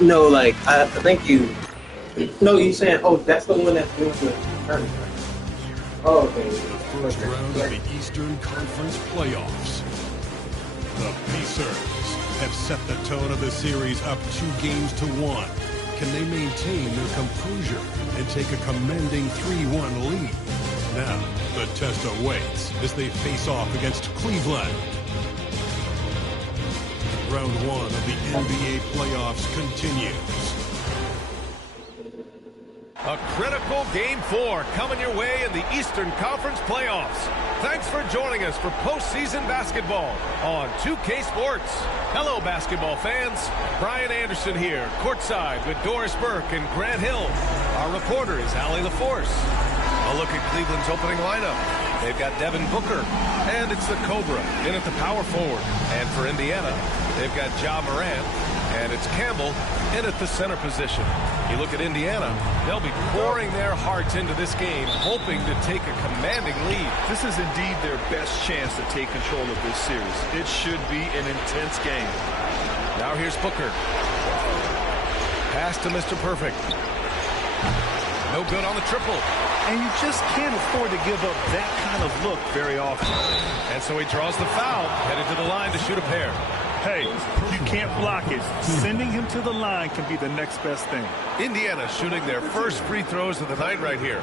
No, like I think you. No, you saying? Oh, that's the one that's doing the tournament. Right? Oh, okay. The first round of the Eastern Conference playoffs. The Pacers have set the tone of the series up 2-1. Can they maintain their composure and take a commanding 3-1 lead? Now, the test awaits as they face off against Cleveland. Round one of the NBA playoffs continues. A critical Game 4 coming your way in the Eastern Conference playoffs. Thanks for joining us for postseason basketball on 2K Sports. Hello, basketball fans. Brian Anderson here, courtside with Doris Burke and Grant Hill. Our reporter is Allie LaForce. A look at Cleveland's opening lineup. They've got Devin Booker, and it's the Cobra in at the power forward. And for Indiana, they've got Ja Morant, and it's Campbell in at the center position. You look at Indiana, they'll be pouring their hearts into this game, hoping to take a commanding lead. This is indeed their best chance to take control of this series. It should be an intense game. Now here's Booker. Pass to Mr. Perfect. No good on the triple. And you just can't afford to give up that kind of look very often. And so he draws the foul, headed to the line to shoot a pair. Hey, you can't block it. Sending him to the line can be the next best thing. Indiana shooting their first free throws of the night right here.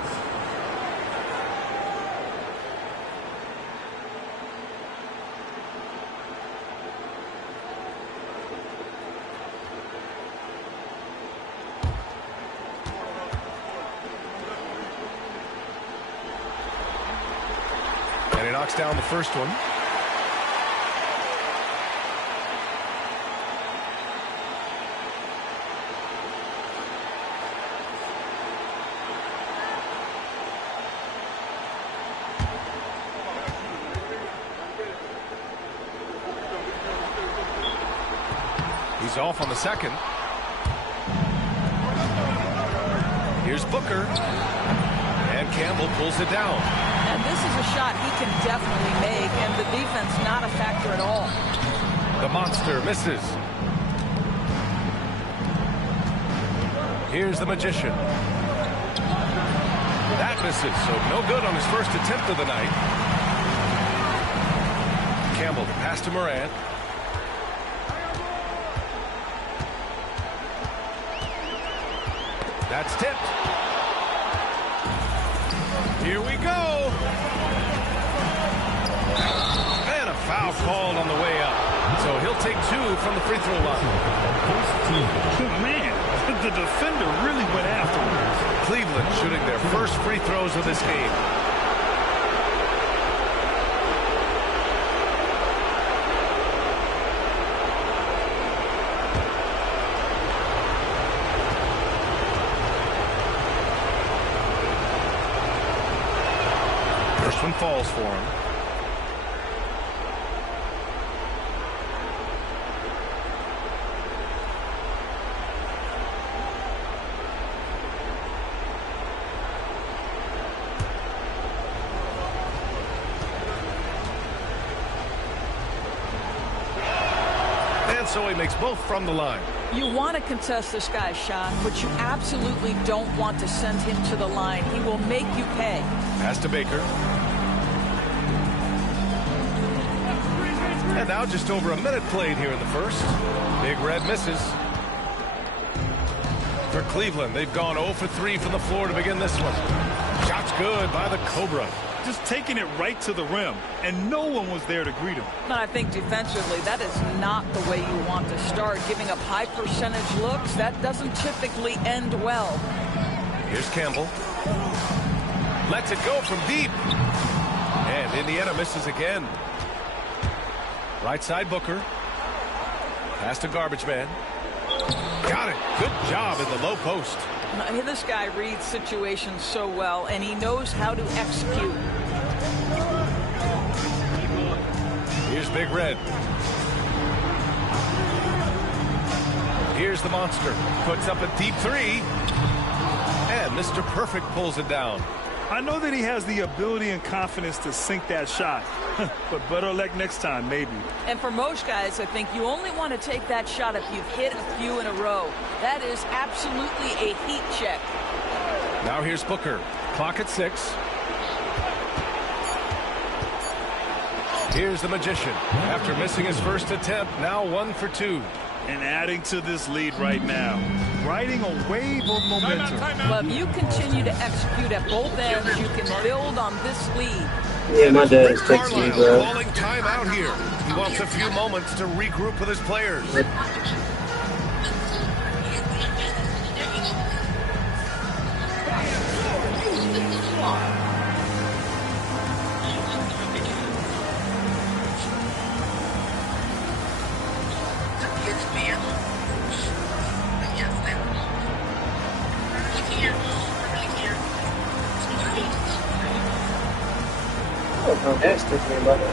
And he knocks down the first one. He's off on the second. Here's Booker. And Campbell pulls it down. And this is a shot he can definitely make, and the defense not a factor at all. The monster misses. Here's the magician. That misses, so no good on his first attempt of the night. Campbell, the pass to Morant. That's tipped. Here we go. And a foul called on the way up. So he'll take two from the free throw line. Man, the defender really went after him. Cleveland shooting their first free throws of this game. First one falls for him. And so he makes both from the line. You want to contest this guy's shot, but you absolutely don't want to send him to the line. He will make you pay. Pass to Baker. And now just over a minute played here in the first. Big Red misses. For Cleveland, they've gone 0 for 3 from the floor to begin this one. Shot's good by the Cobra. Just taking it right to the rim, and no one was there to greet him. And I think defensively, that is not the way you want to start. Giving up high percentage looks, that doesn't typically end well. Here's Campbell. Lets it go from deep. And Indiana misses again. Right side Booker. Pass to Garbage Man. Got it. Good job in the low post. This guy reads situations so well, and he knows how to execute. Here's Big Red. Here's the monster. Puts up a deep three. And Mr. Perfect pulls it down. I know that he has the ability and confidence to sink that shot, but better luck next time, maybe. And for most guys, I think you only want to take that shot if you've hit a few in a row. That is absolutely a heat check. Now here's Booker. Clock at 6. Here's the Magician. After missing his first attempt, now 1 for 2. And adding to this lead right now. Riding a wave of momentum. Well, if you continue to execute at both ends, you can build on this lead. Yeah, my dad is texting me, bro. Calling time out here. He wants a few moments to regroup with his players. My dad's texting me about it.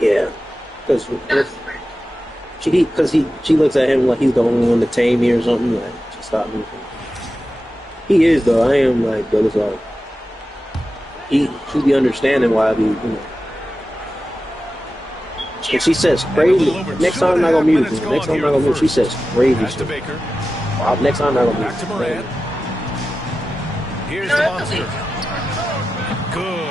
Yeah, because she looks at him like he's the only one to tame me or something. Like, just stop moving. He is though. I am like, but it's like he be understanding why I be, you know. And she says crazy. Next time I'm not gonna mute you. Next time I'm not gonna mute. She says crazy shit. Next time I'm not gonna mute. Back to Morant. Here's the Monster. Good.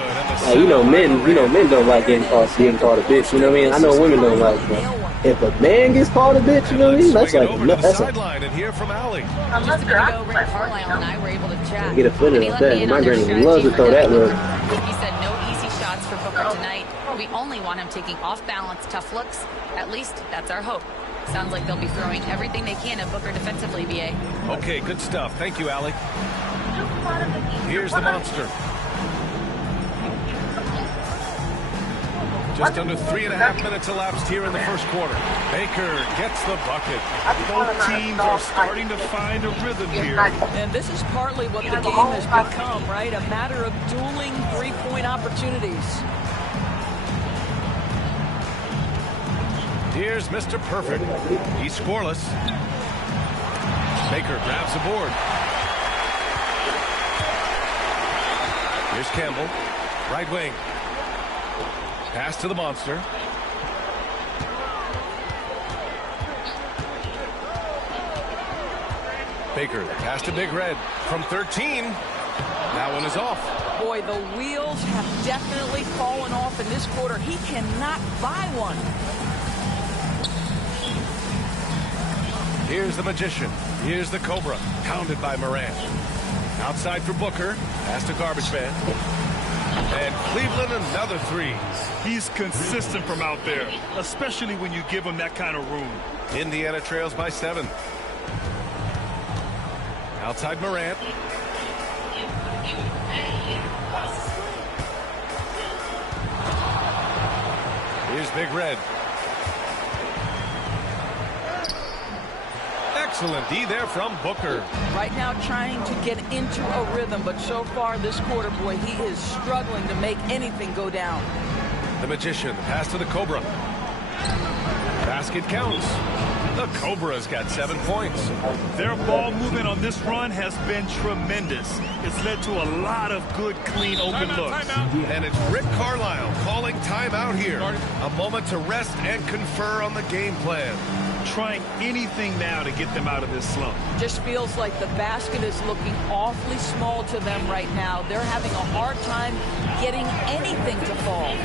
You know, men don't like getting called a bitch. You know what I mean? I know women don't like that. If a man gets called a bitch, you know what I mean? That's like that's a sideline and hear from Allie. Just a minute ago, Rick Carlisle and I were able to chat. Get offended with that. My granny loves to throw that look. He said no easy shots for Booker tonight. We only want him taking off-balance, tough looks. At least that's our hope. Sounds like they'll be throwing everything they can at Booker defensively, BA. Okay, good stuff. Thank you, Allie. Here's the Monster. Just under 3.5 minutes elapsed here in the first quarter. Baker gets the bucket. Both teams are starting to find a rhythm here. And this is partly what the game has become, right? A matter of dueling three-point opportunities. Here's Mr. Perfect. He's scoreless. Baker grabs the board. Here's Campbell. Right wing. Pass to the Monster. Baker, pass to Big Red from 13. That one is off. Boy, the wheels have definitely fallen off in this quarter. He cannot buy one. Here's the Magician. Here's the Cobra. Pounded by Morant. Outside for Booker. Pass to Garbage Man. And Cleveland another three. He's consistent from out there, especially when you give him that kind of room. Indiana trails by 7. Outside Morant. Here's Big Red. Excellent D there from Booker. Right now trying to get into a rhythm, but so far this quarter, boy, he is struggling to make anything go down. The Magician, pass to the Cobra. Basket counts. The Cobra's got 7 points. Their ball movement on this run has been tremendous. It's led to a lot of good, clean, open looks. And it's Rick Carlisle calling timeout here. A moment to rest and confer on the game plan. Trying anything now to get them out of this slump. Just feels like the basket is looking awfully small to them right now. They're having a hard time getting anything to fall.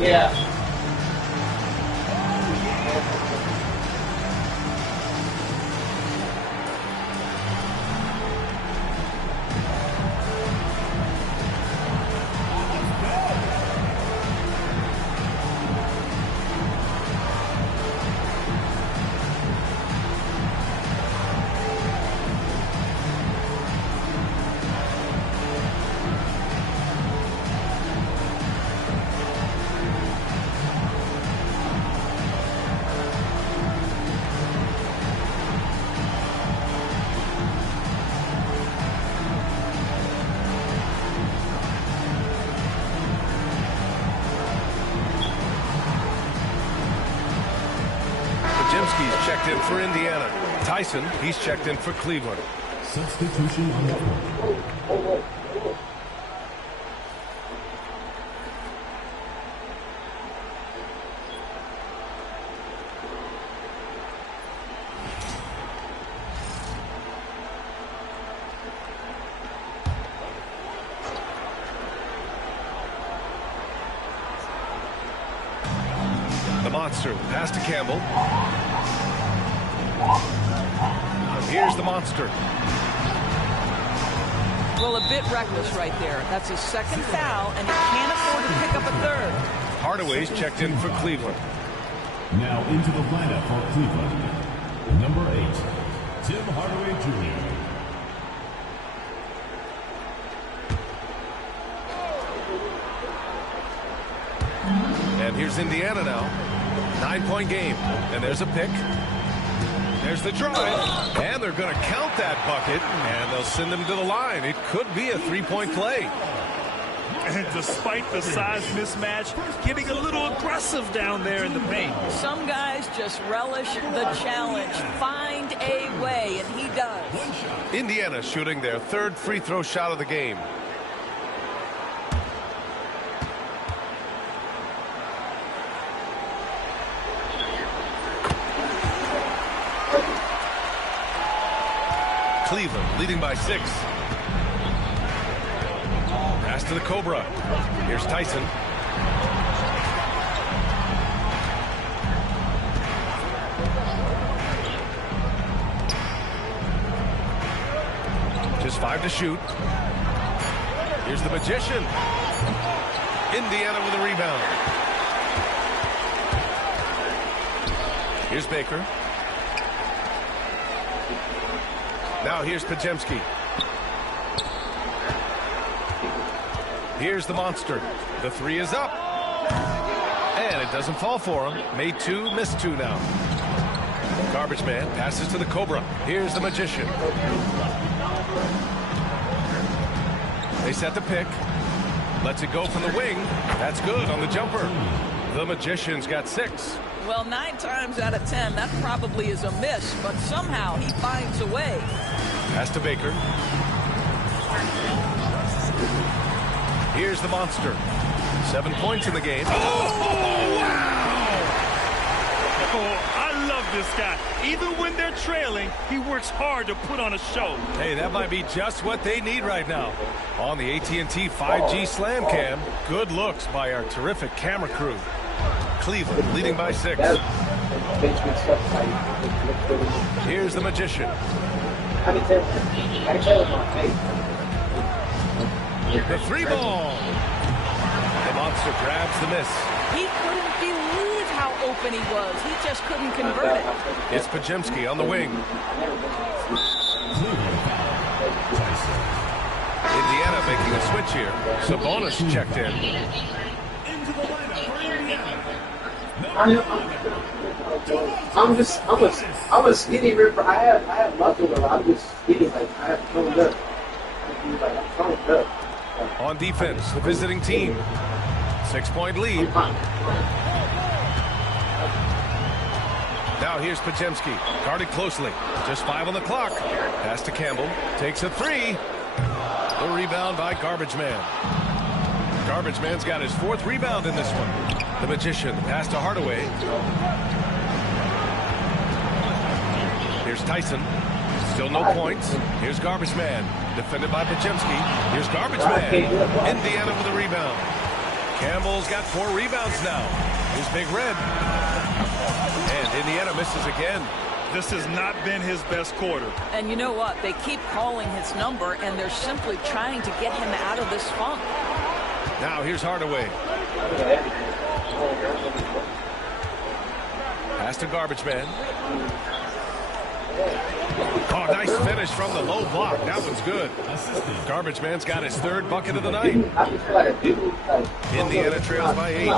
Yeah. Pajemski's checked in for Indiana. Tyson, he's checked in for Cleveland. Substitution on the court. The monster, pass to Campbell. And here's the monster. Well, a bit reckless right there. That's his second foul, and he can't afford to pick up a third. Hardaway's checked in for Cleveland. Now into the lineup for Cleveland. Number 8, Tim Hardaway Jr. And here's Indiana now. 9-point game. And there's a pick. There's the drive. And they're going to count that bucket. And they'll send him to the line. It could be a three-point play. And despite the size mismatch, getting a little aggressive down there in the paint. Some guys just relish the challenge. Find a way, and he does. Indiana shooting their third free throw shot of the game. Cleveland leading by 6. Pass to the Cobra. Here's Tyson. Just 5 to shoot. Here's the Magician. Indiana with a rebound. Here's Baker. Now here's Pajemski. Here's the monster. The 3 is up. And it doesn't fall for him. Made 2, missed 2 now. Garbage man passes to the Cobra. Here's the Magician. They set the pick. Lets it go from the wing. That's good on the jumper. The Magician's got 6. Well, 9 times out of 10, that probably is a miss, but somehow he finds a way. Pass to Baker. Here's the monster. 7 points in the game. Oh, wow! Oh, I love this guy. Even when they're trailing, he works hard to put on a show. Hey, that might be just what they need right now. On the AT&T 5G Slam Cam, good looks by our terrific camera crew. Cleveland leading by 6. Here's the Magician. The 3 ball. The monster grabs the miss. He couldn't believe how open he was. He just couldn't convert it. It's Pajemski on the wing. Indiana making a switch here. Sabonis checked in. I'm a skinny ripper. I have muscle. I'm just skinny. Like I have toned up. I'm toned up. On defense, the visiting team. 6-point lead. Now here's Pajemski, guarded closely. Just 5 on the clock. Pass to Campbell. Takes a 3. The rebound by Garbage Man. Garbage Man's got his 4th rebound in this one. The Magician, pass to Hardaway. Here's Tyson. Still no points. Here's Garbage Man. Defended by Pajemski. Here's Garbage Man. Indiana with a rebound. Campbell's got 4 rebounds now. Here's Big Red. And Indiana misses again. This has not been his best quarter. And you know what? They keep calling his number, and they're simply trying to get him out of this funk. Now here's Hardaway. Pass to Garbage Man. Oh, nice finish from the low block. That one's good. Garbage Man's got his 3rd bucket of the night. Indiana trails by 8.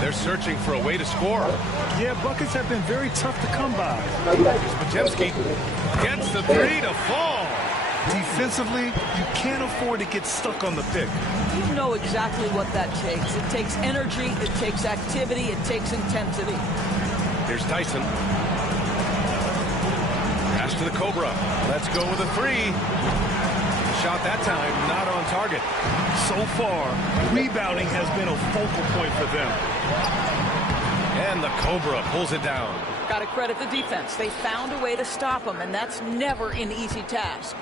They're searching for a way to score. Yeah, buckets have been very tough to come by. Here's Podziemski. Gets the 3 to fall. Defensively, you can't afford to get stuck on the pick. You know exactly what that takes. It takes energy, it takes activity, it takes intensity. Here's Tyson. Pass to the Cobra. Let's go with a 3. Shot that time, not on target. So far, rebounding has been a focal point for them. And the Cobra pulls it down. Got to credit the defense. They found a way to stop him, and that's never an easy task.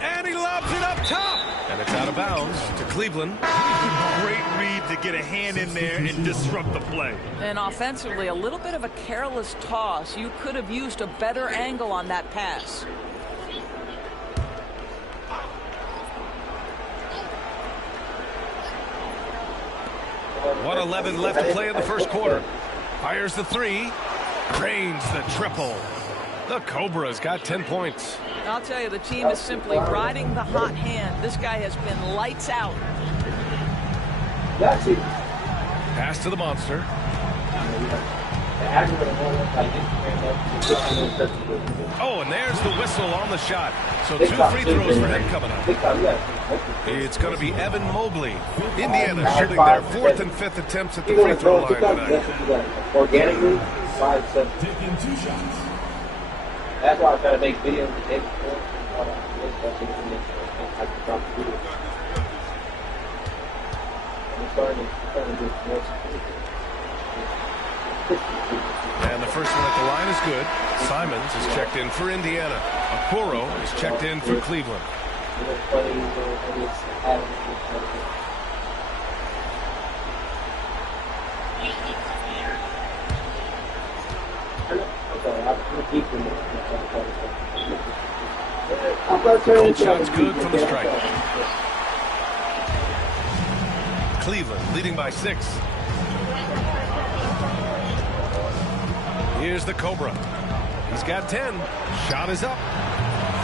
And he lobs it up top. And it's out of bounds to Cleveland. Great read to get a hand in there and disrupt the play. And offensively, a little bit of a careless toss. You could have used a better angle on that pass. .111 left to play in the first quarter. Fires the 3. Drains the triple. The Cobra's got 10 points. I'll tell you, the team is simply riding the hot hand. This guy has been lights out. Pass to the Monster. Oh, and there's the whistle on the shot. So 2 free throws for him coming up. It's going to be Evan Mobley. Indiana shooting their 4th and 5th attempts at the free throw line tonight. Organically, 5-7. That's why I try to make videos the day before. And the first one at the line is good. Simons is checked in for Indiana. Okoro is checked in for Cleveland. Gold shot's good from the strike. Cleveland leading by 6. Here's the Cobra. He's got 10. Shot is up.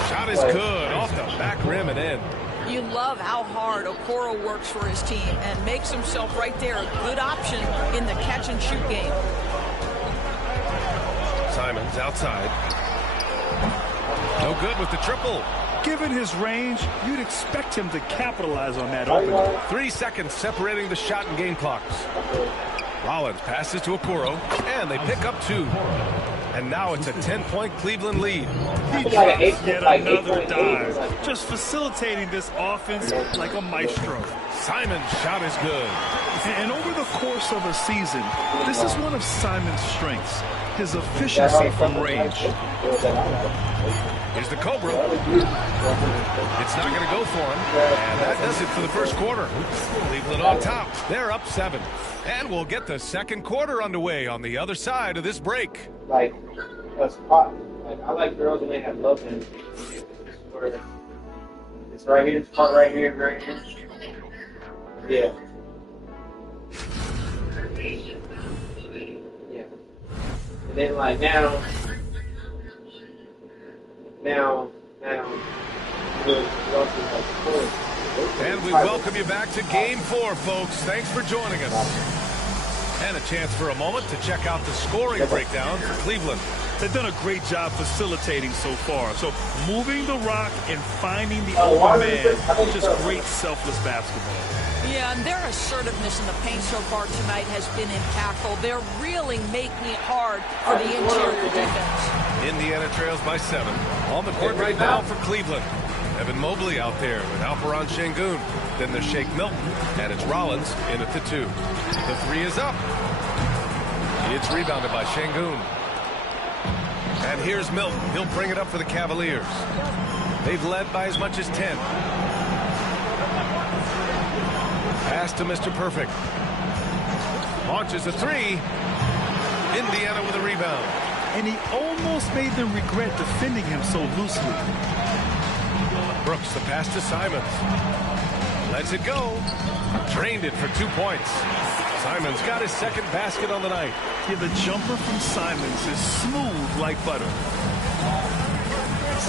Shot is good. Off the back rim and in. You love how hard Okoro works for his team and makes himself right there a good option in the catch-and-shoot game. Simons outside. No good with the triple. Given his range, you'd expect him to capitalize on that opening. 3 seconds separating the shot and game clocks. Rollins passes to Okoro, and they pick up 2. And now it's a 10-point Cleveland lead. He drops yet another dive, just facilitating this offense like a maestro. Simon's shot is good. And over the course of a season, this is one of Simon's strengths, his efficiency from range. Here's the Cobra. It's not going to go for him. And that does it for the first quarter. Cleveland on top. They're up 7. And we'll get the second quarter underway on the other side of this break. Like a spot. Like I like girls when they have love and it's right here, it's part right here, right here. Yeah. Yeah. And then like now. And we welcome you back to Game 4, folks. Thanks for joining us. And a chance for a moment to check out the scoring breakdown for Cleveland. They've done a great job facilitating so far. So moving the rock and finding the open man, just great selfless basketball. Yeah, and their assertiveness in the paint so far tonight has been impactful. They're really making it hard for the interior defense. Indiana trails by 7. On the court right now for Cleveland. Evan Mobley out there with Alperen Şengün. Then there's Shake Milton, and it's Rollins in at the 2. The 3 is up. It's rebounded by Şengün. And here's Milton. He'll bring it up for the Cavaliers. They've led by as much as 10. Pass to Mr. Perfect. Launches a three. Indiana with a rebound. And he almost made them regret defending him so loosely. Brooks, the pass to Simons. Lets it go. Drained it for 2 points. Simons got his second basket on the night. Yeah, the jumper from Simons is smooth like butter.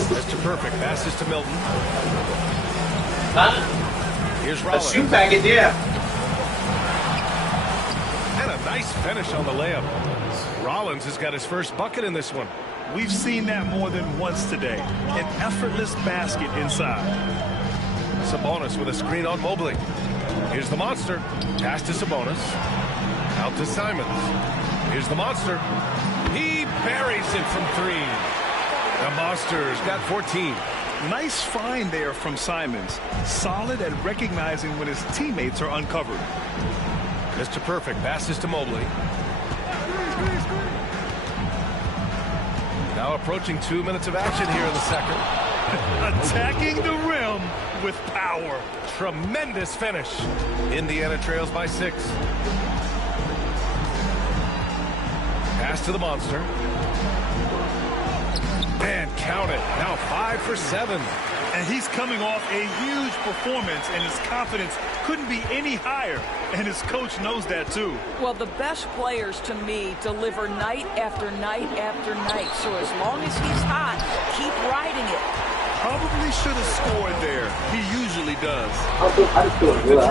Mr. Perfect passes to Milton. Here's A Rollins. shoe package, yeah. And a nice finish on the layup. Rollins has got his first bucket in this one. We've seen that more than once today. An effortless basket inside. Sabonis with a screen on Mobley. Here's the monster. Pass to Sabonis. Out to Simons. Here's the monster. He buries it from three. The monster's got 14. Nice find there from Simons. Solid at recognizing when his teammates are uncovered. Mr. Perfect passes to Mobley. Now approaching 2 minutes of action here in the second. Attacking the rim with power. Tremendous finish. Indiana trails by 6. Pass to the monster. And count it. Now 5 for 7. And he's coming off a huge performance, and his confidence couldn't be any higher. And his coach knows that, too. Well, the best players, to me, deliver night after night after night. So as long as he's hot, keep riding it. Probably should have scored there. He usually does. I just feel good. I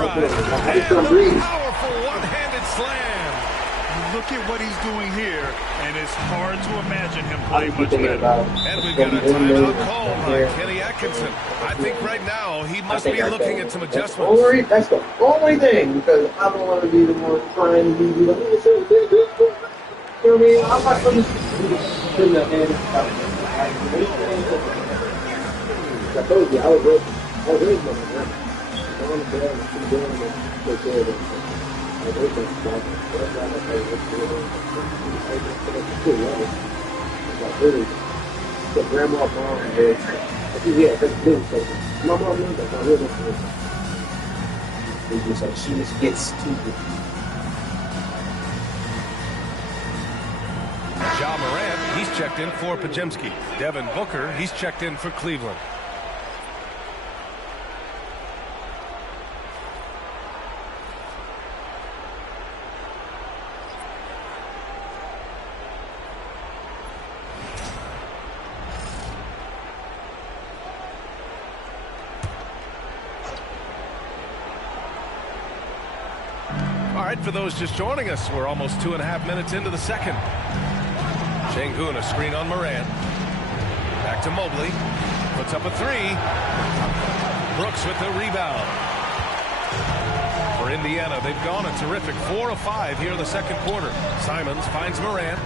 just feel breathe. Powerful one-handed slam. Look at what he's doing here, and it's hard to imagine him playing much better. And we've got a timeout call by Kenny Atkinson. I think right now he must be looking at some adjustments. That's the only thing, because I don't want to be the one trying to be like, you know what I mean? I'm not going to put the hand. I told you, I was ready. I was ready for it. I wanted to have doing it, take care of it. I was ready for it. That's why I say, let's do it. Like, really, the grandma, mom, and dad. I think, yeah, that's good. So, my mom knows that. I really don't. It's just like, she just gets stupid. Ja Morant, he's checked in for Podziemski. Devin Booker, he's checked in for Cleveland. All right, for those just joining us, we're almost 2.5 minutes into the second. Şengün, a screen on Morant. Back to Mobley. Puts up a three. Brooks with the rebound. For Indiana, they've gone a terrific 4 of 5 here in the second quarter. Simons finds Morant.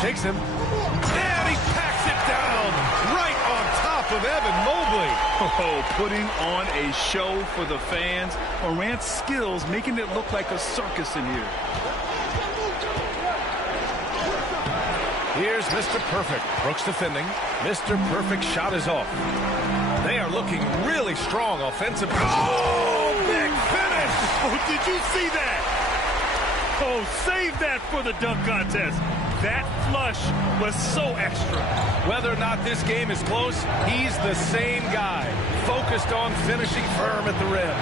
Shakes him. And he packs it down right on top of Evan Mobley. Oh, putting on a show for the fans. Morant's skills making it look like a circus in here. Here's Mr. Perfect. Brooks defending. Mr. Perfect shot is off. They are looking really strong offensively. Oh, big finish! Oh, did you see that? Oh, save that for the dunk contest. That flush was so extra. Whether or not this game is close, he's the same guy. Focused on finishing firm at the rim.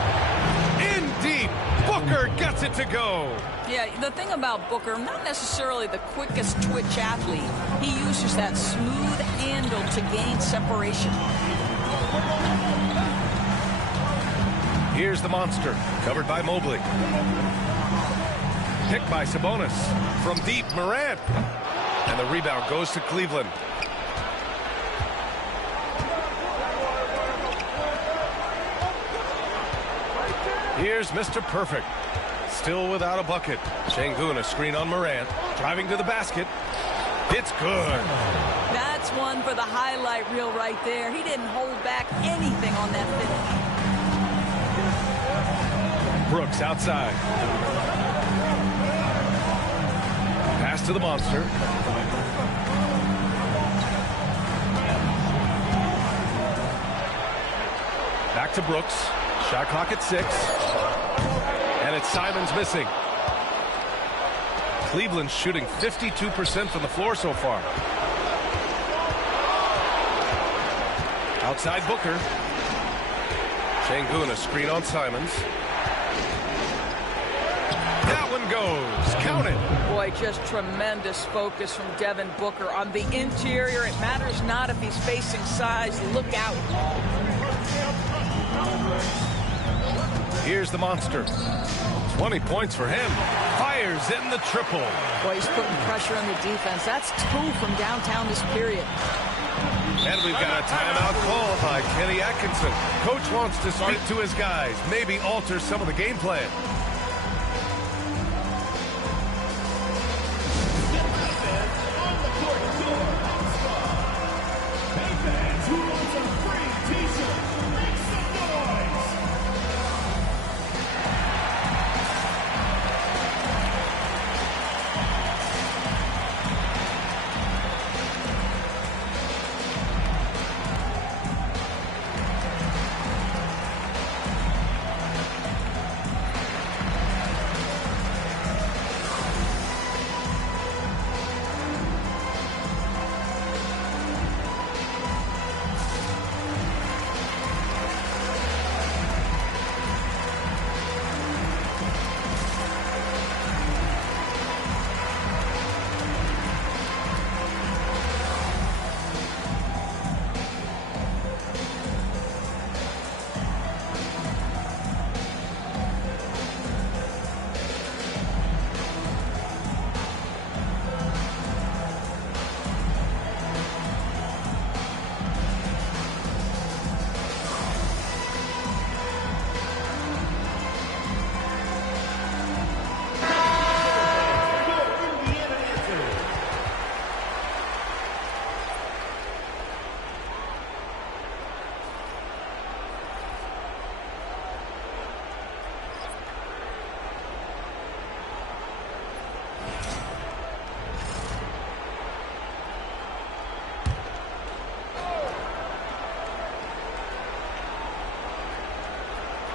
In deep. Booker gets it to go. Yeah, the thing about Booker, not necessarily the quickest twitch athlete. He uses that smooth handle to gain separation. Here's the monster, covered by Mobley. Picked by Sabonis. From deep, Morant. And the rebound goes to Cleveland. Here's Mr. Perfect. Still without a bucket. Şengün, a screen on Morant. Driving to the basket. It's good. That's one for the highlight reel right there. He didn't hold back anything on that finish. Brooks outside. Pass to the monster. Back to Brooks. Shot clock at 6. it's Simons missing. Cleveland's shooting 52% from the floor so far. Outside Booker. Sengun, a screen on Simons. That one goes. Count it. Boy, just tremendous focus from Devin Booker on the interior. It matters not if he's facing size. Look out. Here's the monster. 20 points for him. Fires in the triple. Boy, he's putting pressure on the defense. That's 2 from downtown this period. And we've got a timeout call by Kenny Atkinson. Coach wants to speak to his guys, maybe alter some of the game plan.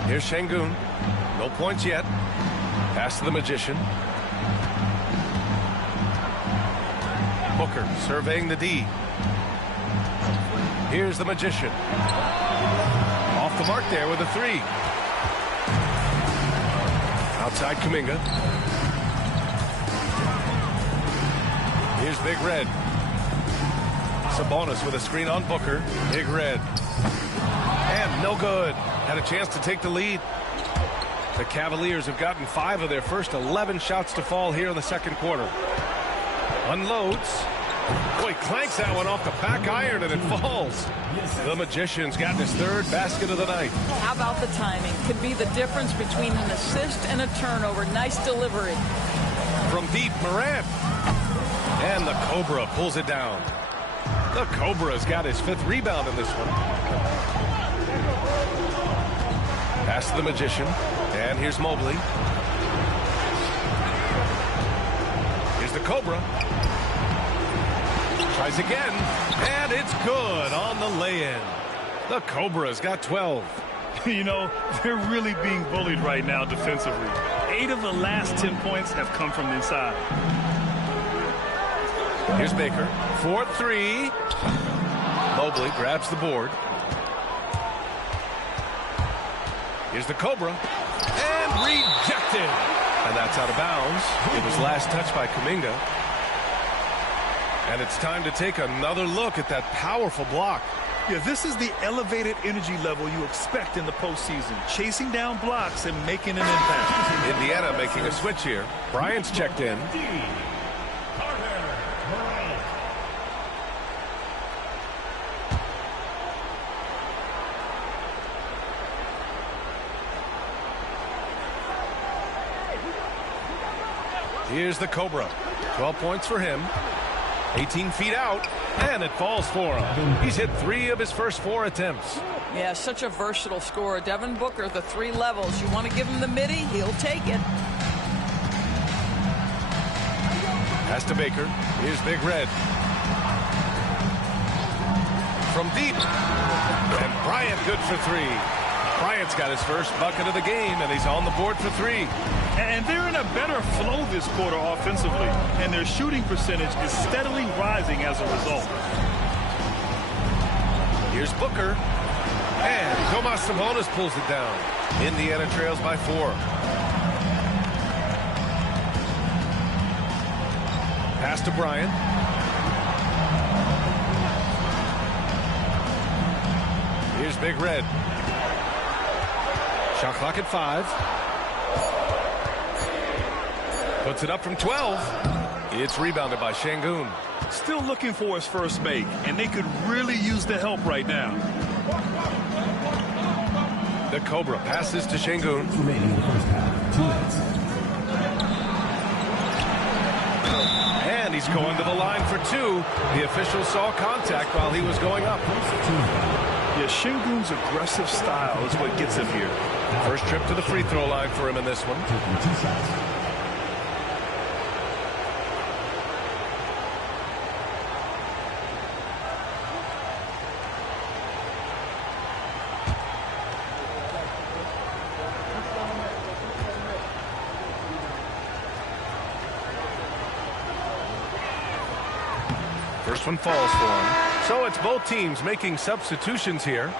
Here's Sengun. No points yet. Pass to the Magician. Booker surveying the D. Here's the Magician. Off the mark there with a 3. Outside Kuminga. Here's Big Red. Sabonis with a screen on Booker. Big Red. And no good. Had a chance to take the lead. The Cavaliers have gotten 5 of their first 11 shots to fall here in the second quarter. Unloads. Boy, clanks that one off the back iron and it falls. The Magician's gotten his 3rd basket of the night. How about the timing? Could be the difference between an assist and a turnover. Nice delivery. From deep, Morant. And the Cobra pulls it down. The Cobra's got his 5th rebound in this one. Pass to the Magician. And here's Mobley. Here's the Cobra. Tries again. And it's good on the lay-in. The Cobra's got 12. You know, they're really being bullied right now defensively. 8 of the last 10 points have come from inside. Here's Baker. 4-3. Mobley grabs the board. Here's the Cobra. And rejected. And that's out of bounds. It was last touched by Kuminga. And it's time to take another look at that powerful block. Yeah, this is the elevated energy level you expect in the postseason. Chasing down blocks and making an impact. Indiana making a switch here. Bryant's checked in. Here's the Cobra. 12 points for him. 18 feet out, and it falls for him. He's hit 3 of his first 4 attempts. Yeah, such a versatile scorer. Devin Booker, the 3 levels. You want to give him the midi, he'll take it. Pass to Baker. Here's Big Red. From deep. And Bryant good for 3. Bryant Bryant's got his first bucket of the game, and he's on the board for 3. And they're in a better flow this quarter offensively, and their shooting percentage is steadily rising as a result. Here's Booker. And Domas Sabonis pulls it down. Indiana trails by 4. Pass to Bryant. Here's Big Red. Shot clock at 5. Puts it up from 12. It's rebounded by Şengün. Still looking for his first make, and they could really use the help right now. The Cobra passes to Şengün. And he's going to the line for 2. The official saw contact while he was going up. Yeah, Şengün's aggressive style is what gets him here. First trip to the free throw line for him in this one. First one falls for him. So it's both teams making substitutions here.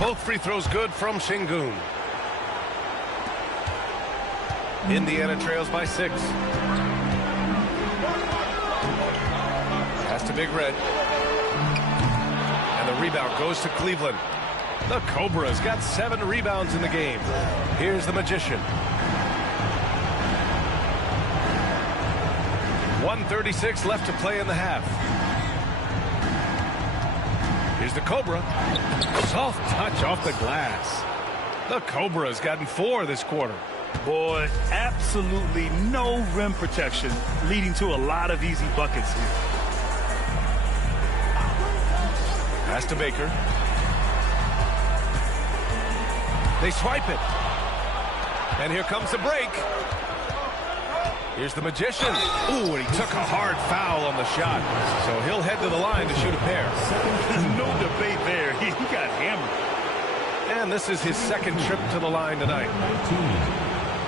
Both free throws good from Şengün. Indiana trails by 6. Pass to Big Red. And the rebound goes to Cleveland. The Cobra's got 7 rebounds in the game. Here's the Magician. 1:36 left to play in the half. Here's the Cobra. Soft touch off the glass. The Cobra's gotten 4 this quarter. Boy, absolutely no rim protection, leading to a lot of easy buckets here. Pass to Baker. They swipe it. And here comes the break. Here's the Magician. Ooh, and he took a hard foul on the shot. So he'll head to the line to shoot a pair. No debate there. He got hammered. And this is his second trip to the line tonight.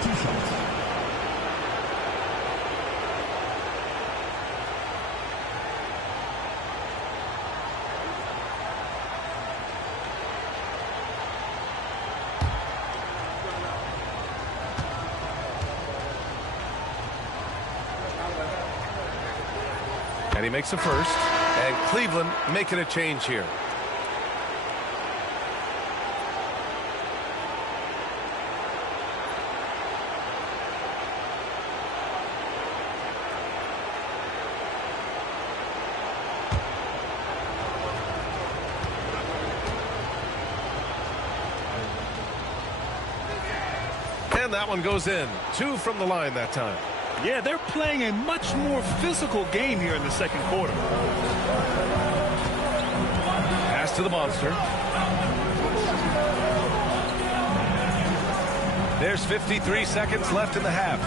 2 shots. And he makes the first. And Cleveland making a change here. And that one goes in. 2 from the line that time. Yeah, they're playing a much more physical game here in the second quarter. Pass to the Monster. There's 53 seconds left in the half.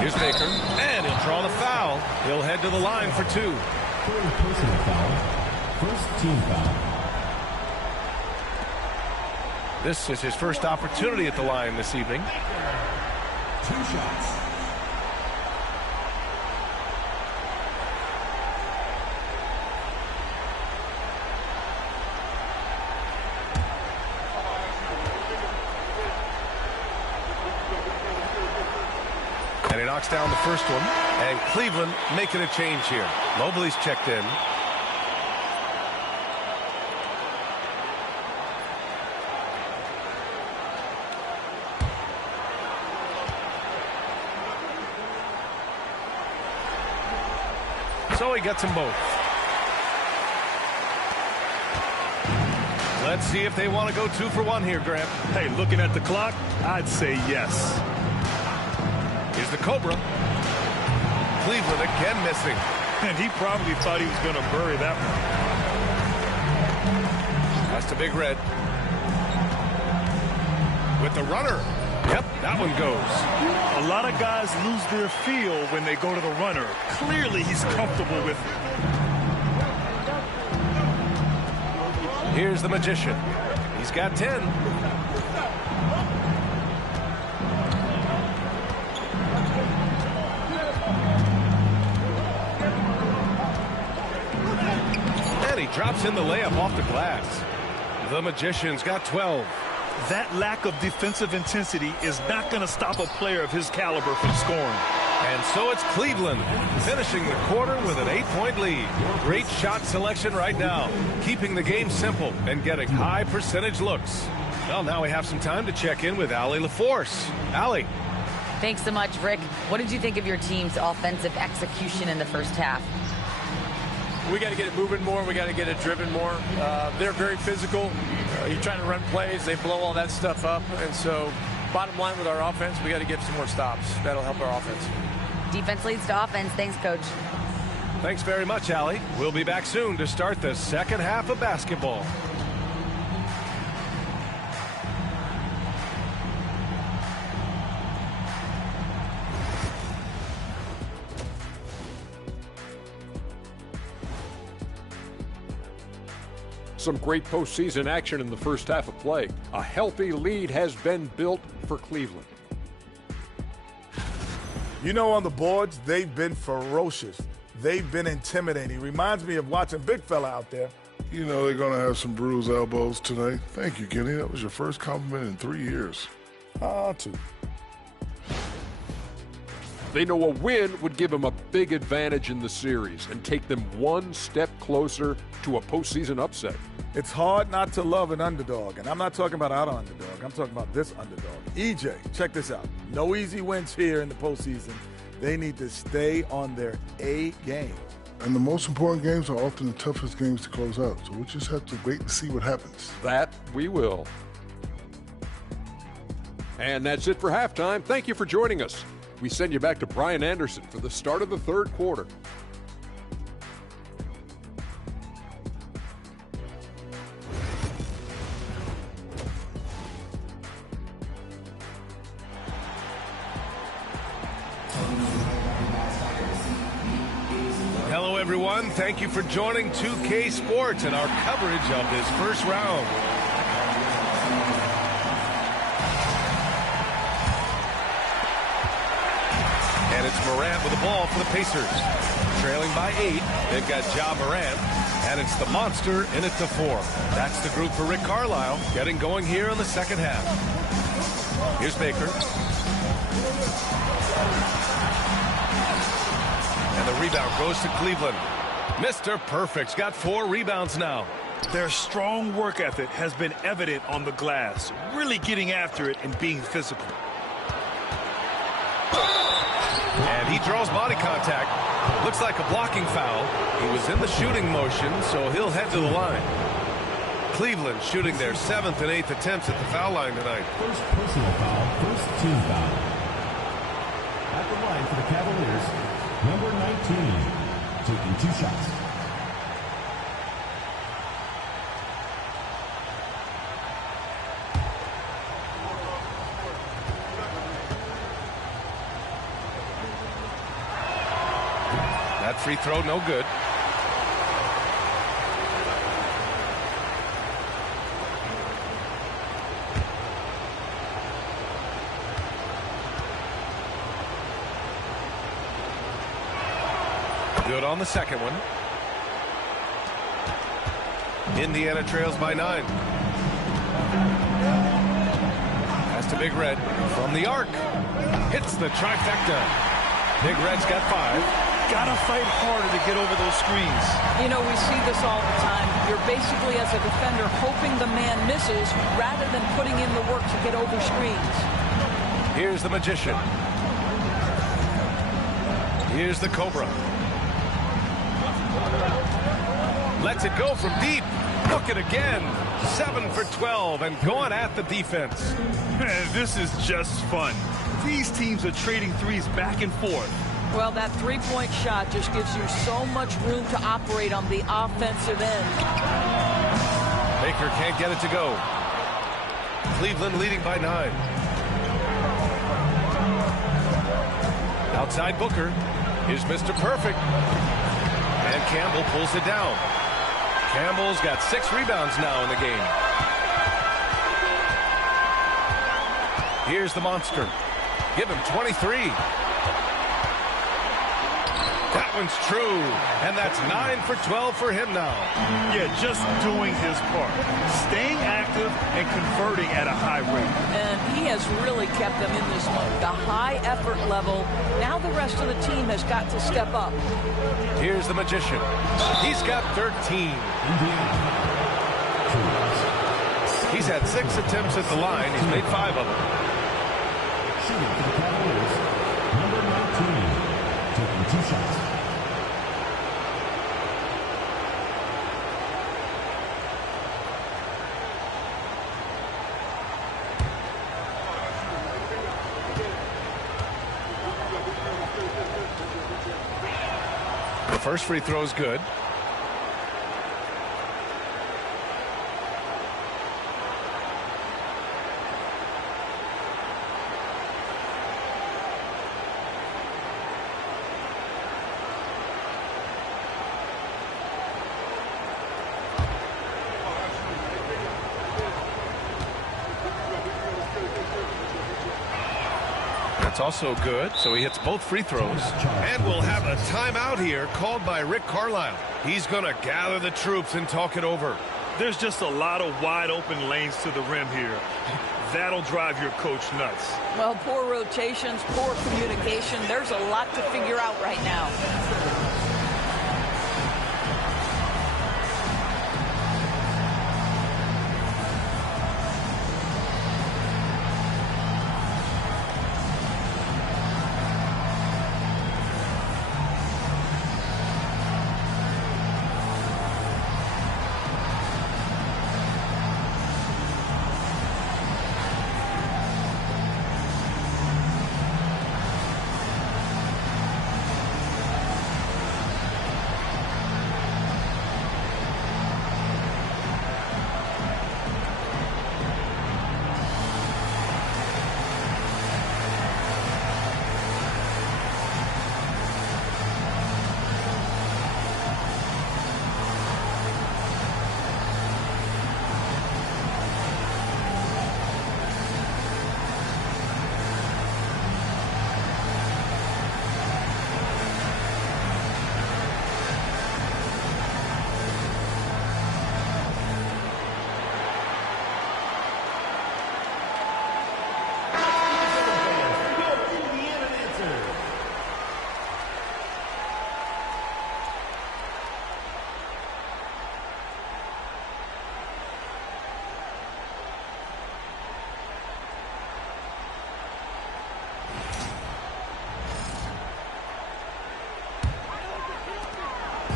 Here's Baker. And he'll draw the foul. He'll head to the line for 2. Personal foul. First team foul. This is his first opportunity at the line this evening. 2 shots. And he knocks down the first one. And Cleveland making a change here. Mobley's checked in. So he gets them both. Let's see if they want to go 2 for 1 here, Grant. Hey, looking at the clock, I'd say yes. the Cobra. Cleveland again missing. And he probably thought he was going to bury that one. That's to Big Red. With the runner. Yep, that one goes. A lot of guys lose their feel when they go to the runner. Clearly, he's comfortable with it. Here's the Magician. He's got 10. And he drops in the layup off the glass. The Magician's got 12. That lack of defensive intensity is not going to stop a player of his caliber from scoring. And so it's Cleveland finishing the quarter with an 8-point lead. Great shot selection right now, keeping the game simple and getting high percentage looks. Well, now we have some time to check in with Allie LaForce. Allie. Thanks so much, Rick. What did you think of your team's offensive execution in the first half? We got to get it moving more. We got to get it driven more. They're very physical. You're trying to run plays. They blow all that stuff up. And so bottom line with our offense, we got to get some more stops. That'll help our offense. Defense leads to offense. Thanks, Coach. Thanks very much, Allie. We'll be back soon to start the second half of basketball. Some great postseason action in the first half of play. A healthy lead has been built for Cleveland. You know, on the boards, they've been ferocious. They've been intimidating. Reminds me of watching big fella out there. You know they're going to have some bruised elbows today. Thank you, Kenny. That was your first compliment in 3 years. Two. They know a win would give them a big advantage in the series and take them one step closer to a postseason upset. It's hard not to love an underdog, and I'm not talking about our underdog. I'm talking about this underdog. EJ, check this out. No easy wins here in the postseason. They need to stay on their A game. And the most important games are often the toughest games to close out, so we just have to wait and see what happens. That we will. And that's it for halftime. Thank you for joining us. We send you back to Brian Anderson for the start of the third quarter. Hello, everyone. Thank you for joining 2K Sports and our coverage of this first round. And it's Morant with the ball for the Pacers. Trailing by 8, they've got Ja Morant, and it's the Monster in it to 4. That's the group for Rick Carlisle, getting going here in the second half. Here's Baker. And the rebound goes to Cleveland. Mr. Perfect's got 4 rebounds now. Their strong work ethic has been evident on the glass, really getting after it and being physical. And he draws body contact. Looks like a blocking foul. He was in the shooting motion, so he'll head to the line. Cleveland shooting their 7th and 8th attempts at the foul line tonight. First personal foul, first team foul. At the line for the Cavaliers, number 19, taking 2 shots. That free throw, no good. Good on the second one. Indiana trails by 9. Pass to Big Red from the arc. Hits the trifecta. Big Red's got 5. Gotta fight harder to get over those screens. You know, we see this all the time. You're basically, as a defender, hoping the man misses rather than putting in the work to get over screens. Here's the Magician. Here's the Cobra. Lets it go from deep. Look it again. 7 for 12 and going at the defense. This is just fun. These teams are trading threes back and forth. Well, that three-point shot just gives you so much room to operate on the offensive end. Baker can't get it to go. Cleveland leading by 9. Outside Booker. Here's Mr. Perfect. And Campbell pulls it down. Campbell's got 6 rebounds now in the game. Here's the monster. Give him 23. That one's true. And that's 9 for 12 for him now. Yeah, just doing his part. Staying active and converting at a high rate. And he has really kept them in this one. The high effort level. Now the rest of the team has got to step up. Here's the magician. He's got 13. He's had 6 attempts at the line. He's made 5 of them. Shooting for the Cavaliers, number 19, taking 2 shots. The first free throw is good. That's also good, so he hits both free throws. And we'll have a timeout here called by Rick Carlisle. He's going to gather the troops and talk it over. There's just a lot of wide open lanes to the rim here. That'll drive your coach nuts. Well, poor rotations, poor communication. There's a lot to figure out right now.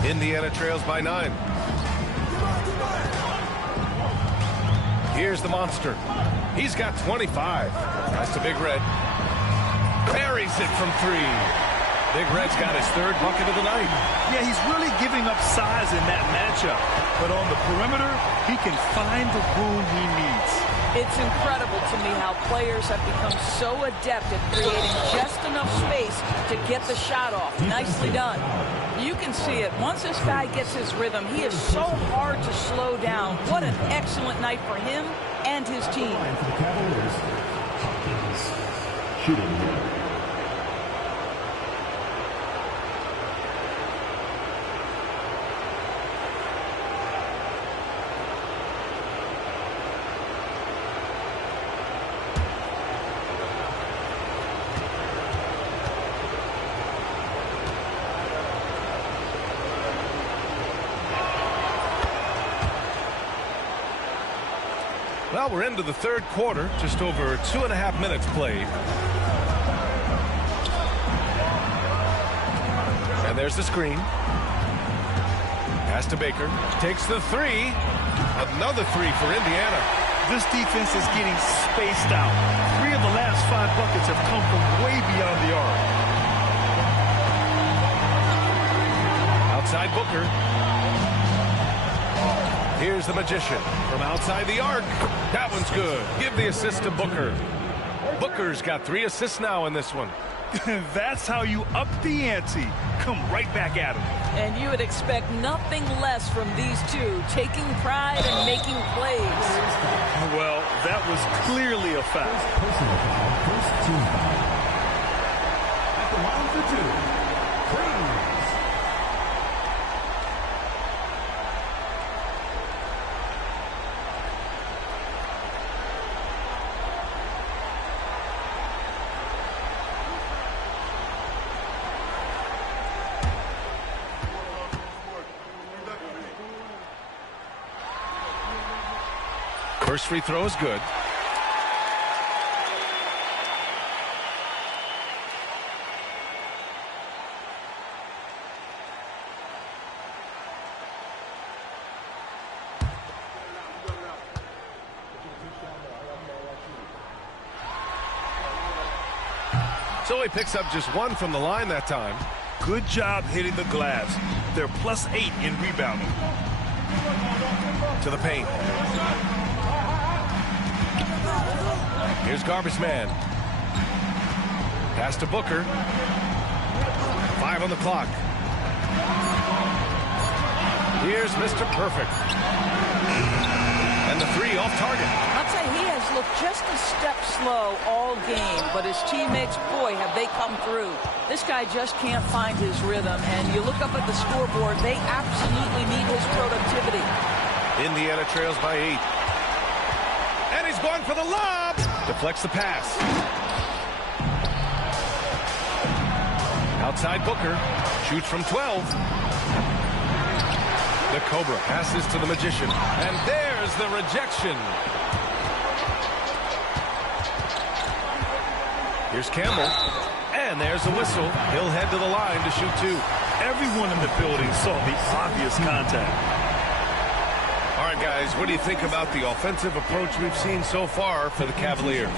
Indiana trails by 9. Here's the monster. He's got 25. That's to Big Red. Buries it from 3. Big Red's got his 3rd bucket of the night. Yeah, he's really giving up size in that matchup. But on the perimeter, he can find the room he needs. It's incredible to me how players have become so adept at creating just enough space to get the shot off. Nicely done. You can see it. Once this guy gets his rhythm, he is so hard to slow down. What an excellent night for him and his team. For the Cavaliers, Hopkins, shooting. Well, we're into the 3rd quarter, just over 2.5 minutes played. And there's the screen. Pass to Baker. Takes the 3. Another 3 for Indiana. This defense is getting spaced out. 3 of the last 5 buckets have come from way beyond the arc. Outside Booker. Here's the Magician from outside the arc. That one's good. Give the assist to Booker. Booker's got 3 assists now in this one. That's how you up the ante. Come right back at him. And you would expect nothing less from these two, taking pride and making plays. Well, that was clearly a foul. Personal foul, first team foul. At the line for 2, Cruz. First free throw is good. So he picks up just 1 from the line that time. Good job hitting the glass. They're +8 in rebounding. To the paint. Here's Garbage Man. Pass to Booker. 5 on the clock. Here's Mr. Perfect. And the 3 off target. I'll tell you, he has looked just a step slow all game, but his teammates, boy, have they come through. This guy just can't find his rhythm, and you look up at the scoreboard, they absolutely need his productivity. Indiana trails by 8. And he's going for the lob. Deflects the pass. Outside Booker. Shoots from 12. The Cobra passes to the Magician. And there's the rejection. Here's Campbell. And there's the whistle. He'll head to the line to shoot 2. Everyone in the building saw the obvious contact. All right, guys, what do you think about the offensive approach we've seen so far for the Cavaliers?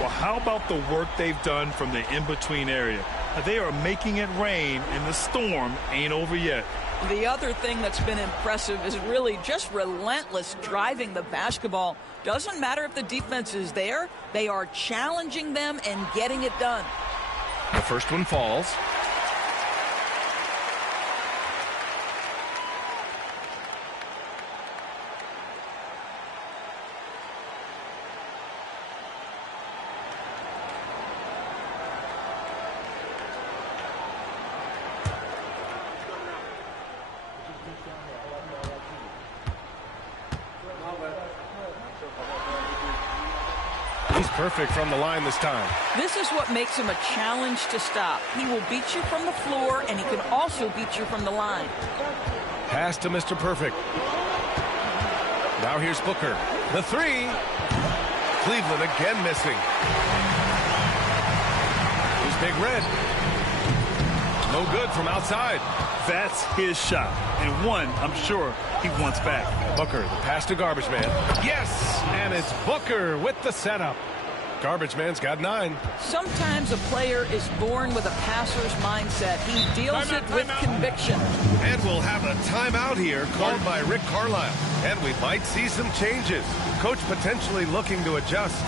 Well, how about the work they've done from the in-between area? They are making it rain, and the storm ain't over yet. The other thing that's been impressive is really just relentless driving the basketball. Doesn't matter if the defense is there. They are challenging them and getting it done. The first one falls. He's perfect from the line this time. This is what makes him a challenge to stop. He will beat you from the floor, and he can also beat you from the line. Pass to Mr. Perfect. Now here's Booker. The 3. Cleveland again missing. Here's Big Red. No good from outside. That's his shot. And one, I'm sure, he wants back. Booker, the pass to Garbage Man. Yes! And it's Booker with the setup. Garbage Man's got 9. Sometimes a player is born with a passer's mindset. He deals it with conviction. And we'll have a timeout here called by Rick Carlisle. And we might see some changes. Coach potentially looking to adjust.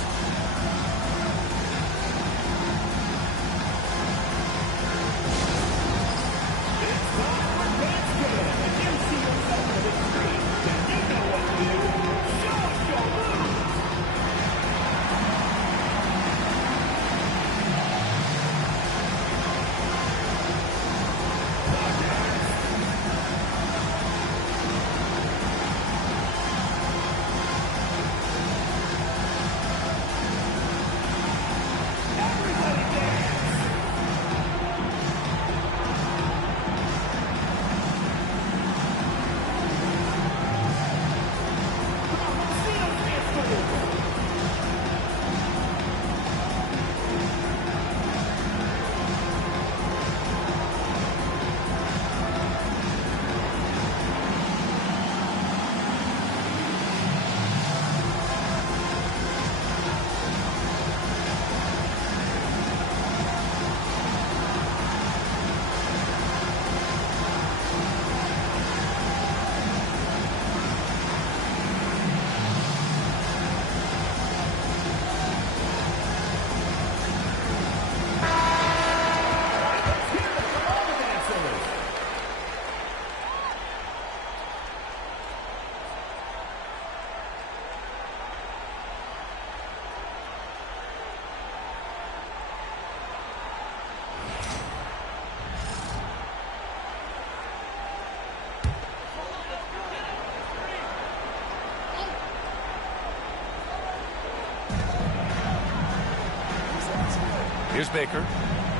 Here's Baker.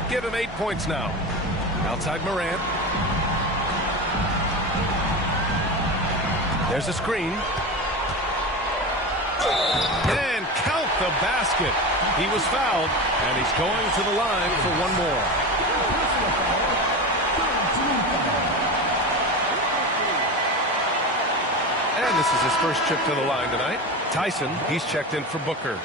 Give him 8 points now. Outside Morant. There's a screen. And count the basket. He was fouled, and he's going to the line for one more. And this is his first trip to the line tonight. Tyson, he's checked in for Booker.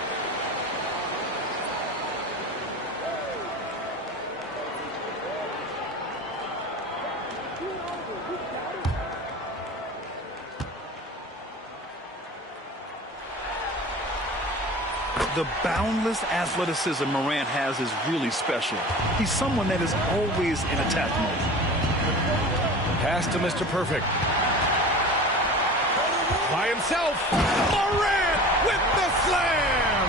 The boundless athleticism Morant has is really special. He's someone that is always in attack mode. Pass to Mr. Perfect. By himself. Morant with the slam.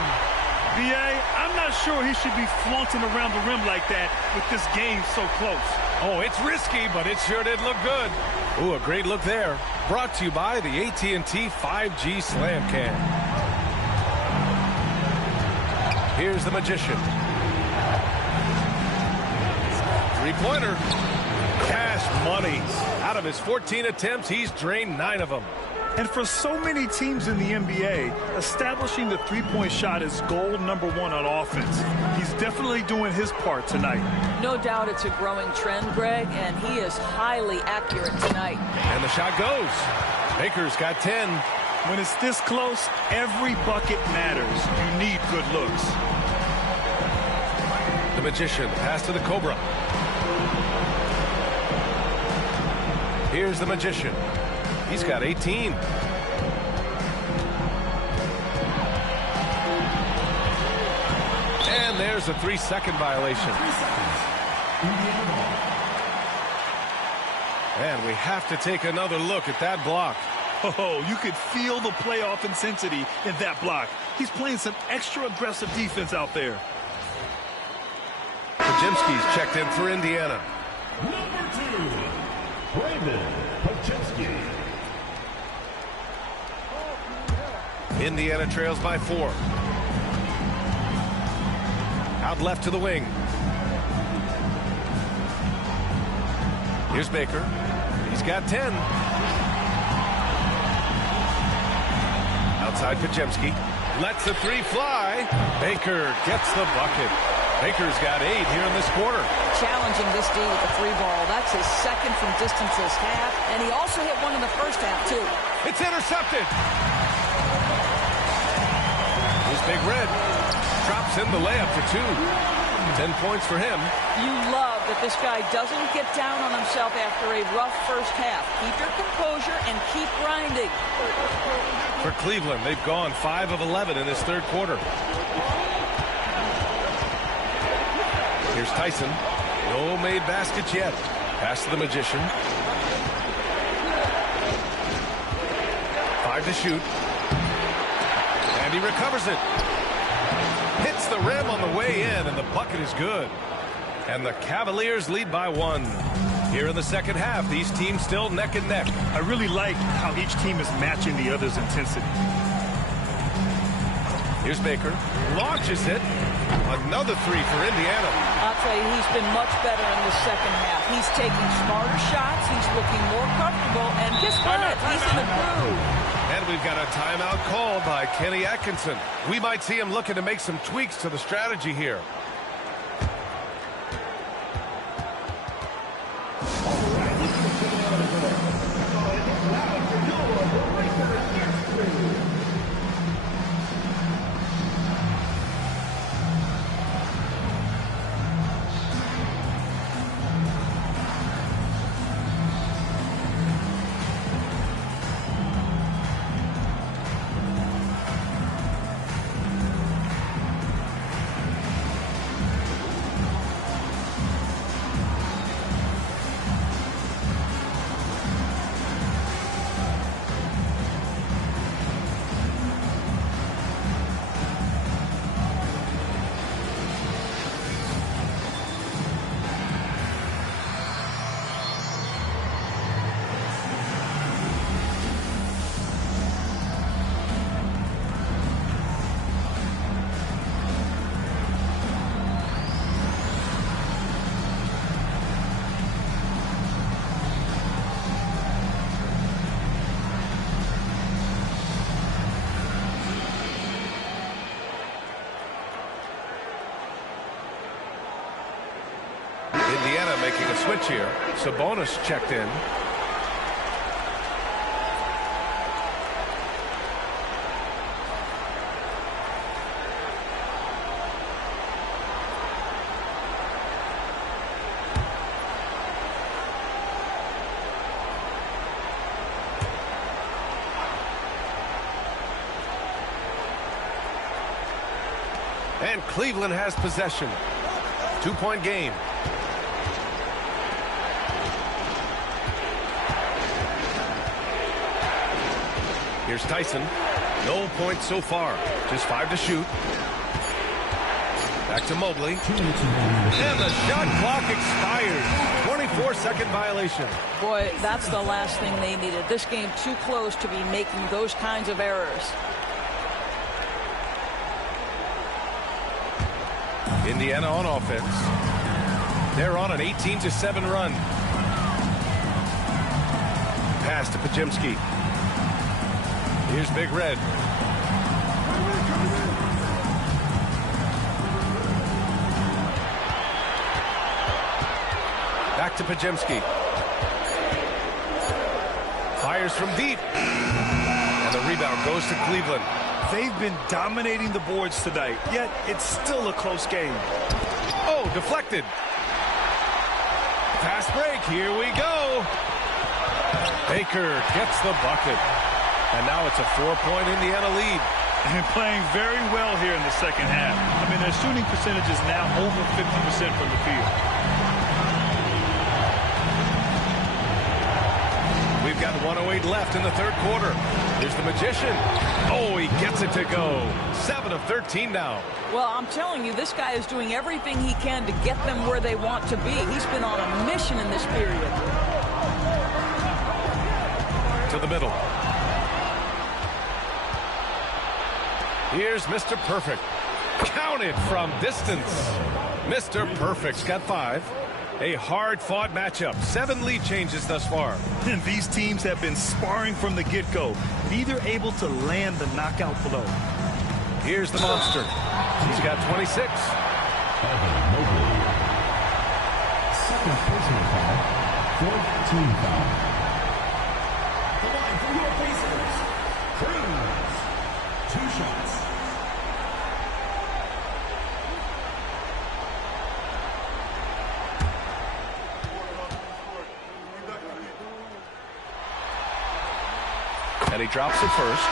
B.A., I'm not sure he should be flaunting around the rim like that with this game so close. Oh, it's risky, but it sure did look good. Ooh, a great look there. Brought to you by the AT&T 5G Slam Cam. Here's the Magician. Three-pointer. Cash money. Out of his 14 attempts, he's drained 9 of them. And for so many teams in the NBA, establishing the three-point shot is goal number 1 on offense. He's definitely doing his part tonight. No doubt it's a growing trend, Greg, and he is highly accurate tonight. And the shot goes. Baker's got 10. When it's this close, every bucket matters. You need good looks. The Magician, pass to the Cobra. Here's the Magician. He's got 18. And there's a 3-second violation. And we have to take another look at that block. Oh, you could feel the playoff intensity in that block. He's playing some extra aggressive defense out there. Podziemski's checked in for Indiana. Number 2, Raymond Podziemski. Indiana trails by 4. Out left to the wing. Here's Baker. He's got 10. Outside Podziemski. Lets the 3 fly. Baker gets the bucket. Baker's got 8 here in this quarter. Challenging this D with the 3 ball. That's his second from distance this half. And he also hit one in the first half, too. It's intercepted. Here's Big Red. Drops in the layup for 2. 10 points for him. You love that this guy doesn't get down on himself after a rough first half. Keep your composure and keep grinding. For Cleveland, they've gone 5 of 11 in this third quarter. Here's Tyson. No made baskets yet. Pass to the Magician. 5 to shoot. And he recovers it. Hits the rim on the way in, and the bucket is good. And the Cavaliers lead by 1. Here in the second half, these teams still neck and neck. I really like how each team is matching the other's intensity. Here's Baker. Launches it. Another 3 for Indiana. I'll tell you, he's been much better in the second half. He's taking smarter shots. He's looking more comfortable. And guess what? He's in the groove. And we've got a timeout called by Kenny Atkinson. We might see him looking to make some tweaks to the strategy here. Indiana making a switch here. Sabonis checked in. And Cleveland has possession. 2-point game. Here's Tyson. No points so far. Just 5 to shoot. Back to Mobley. And the shot clock expires. 24-second violation. Boy, that's the last thing they needed. This game too close to be making those kinds of errors. Indiana on offense. They're on an 18-7 run. Pass to Podziemski. Here's Big Red. Back to Podziemski. Fires from deep. And the rebound goes to Cleveland. They've been dominating the boards tonight, yet it's still a close game. Oh, deflected. Fast break. Here we go. Baker gets the bucket. And now it's a 4-point Indiana lead. And playing very well here in the second half. I mean, their shooting percentage is now over 50% from the field. We've got 1:08 left in the third quarter. Here's the Magician. Oh, he gets it to go. 7 of 13 now. Well, I'm telling you, this guy is doing everything he can to get them where they want to be. He's been on a mission in this period. To the middle. Here's Mr. Perfect. Counted from distance. Mr. Perfect's got 5. A hard-fought matchup. 7 lead changes thus far. And these teams have been sparring from the get-go. Neither able to land the knockout blow. Here's the monster. He's got 26. Evan Mobley. Second personal foul. 4th team foul. The line for your Pacers. Cruz. 2 shots. And he drops it first.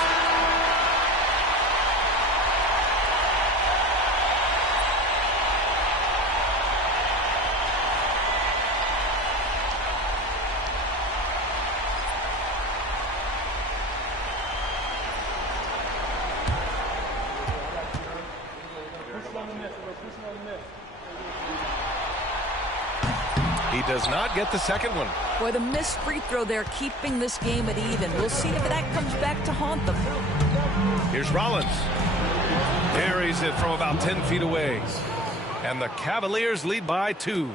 He does not get the second one. Boy, the missed free throw there keeping this game at even. We'll see if that comes back to haunt them. Here's Rollins. Carries it from about 10 feet away. And the Cavaliers lead by 2.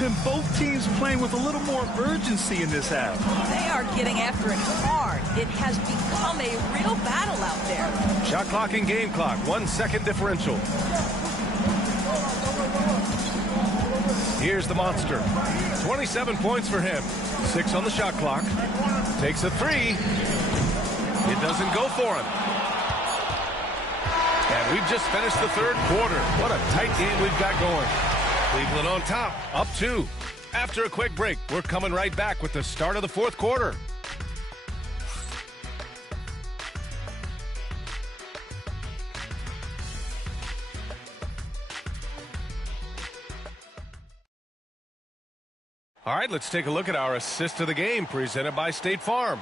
And both teams playing with a little more urgency in this half. They are getting after it hard. It has become a real battle out there. Shot clock and game clock. 1 second differential. Here's the monster. 27 points for him. 6 on the shot clock. Takes a 3. It doesn't go for him. And we've just finished the third quarter. What a tight game we've got going. Cleveland on top, up 2. After a quick break, we're coming right back with the start of the fourth quarter. All right, let's take a look at our assist of the game presented by State Farm.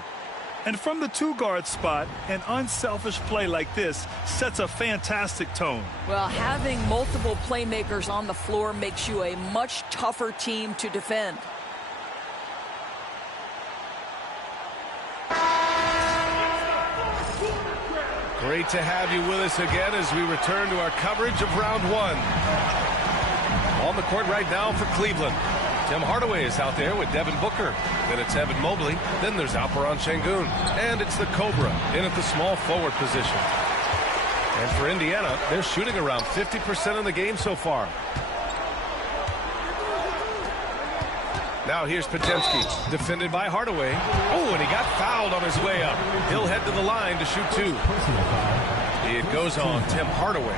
And from the 2-guard spot, an unselfish play like this sets a fantastic tone. Well, having multiple playmakers on the floor makes you a much tougher team to defend. Great to have you with us again as we return to our coverage of round 1. On the court right now for Cleveland. Tim Hardaway is out there with Devin Booker. Then it's Evan Mobley. Then there's Alperen Sengun. And it's the Cobra in at the small forward position. And for Indiana, they're shooting around 50% of the game so far. Now here's Podziemski, defended by Hardaway. Oh, and he got fouled on his way up. He'll head to the line to shoot 2. It goes on Tim Hardaway.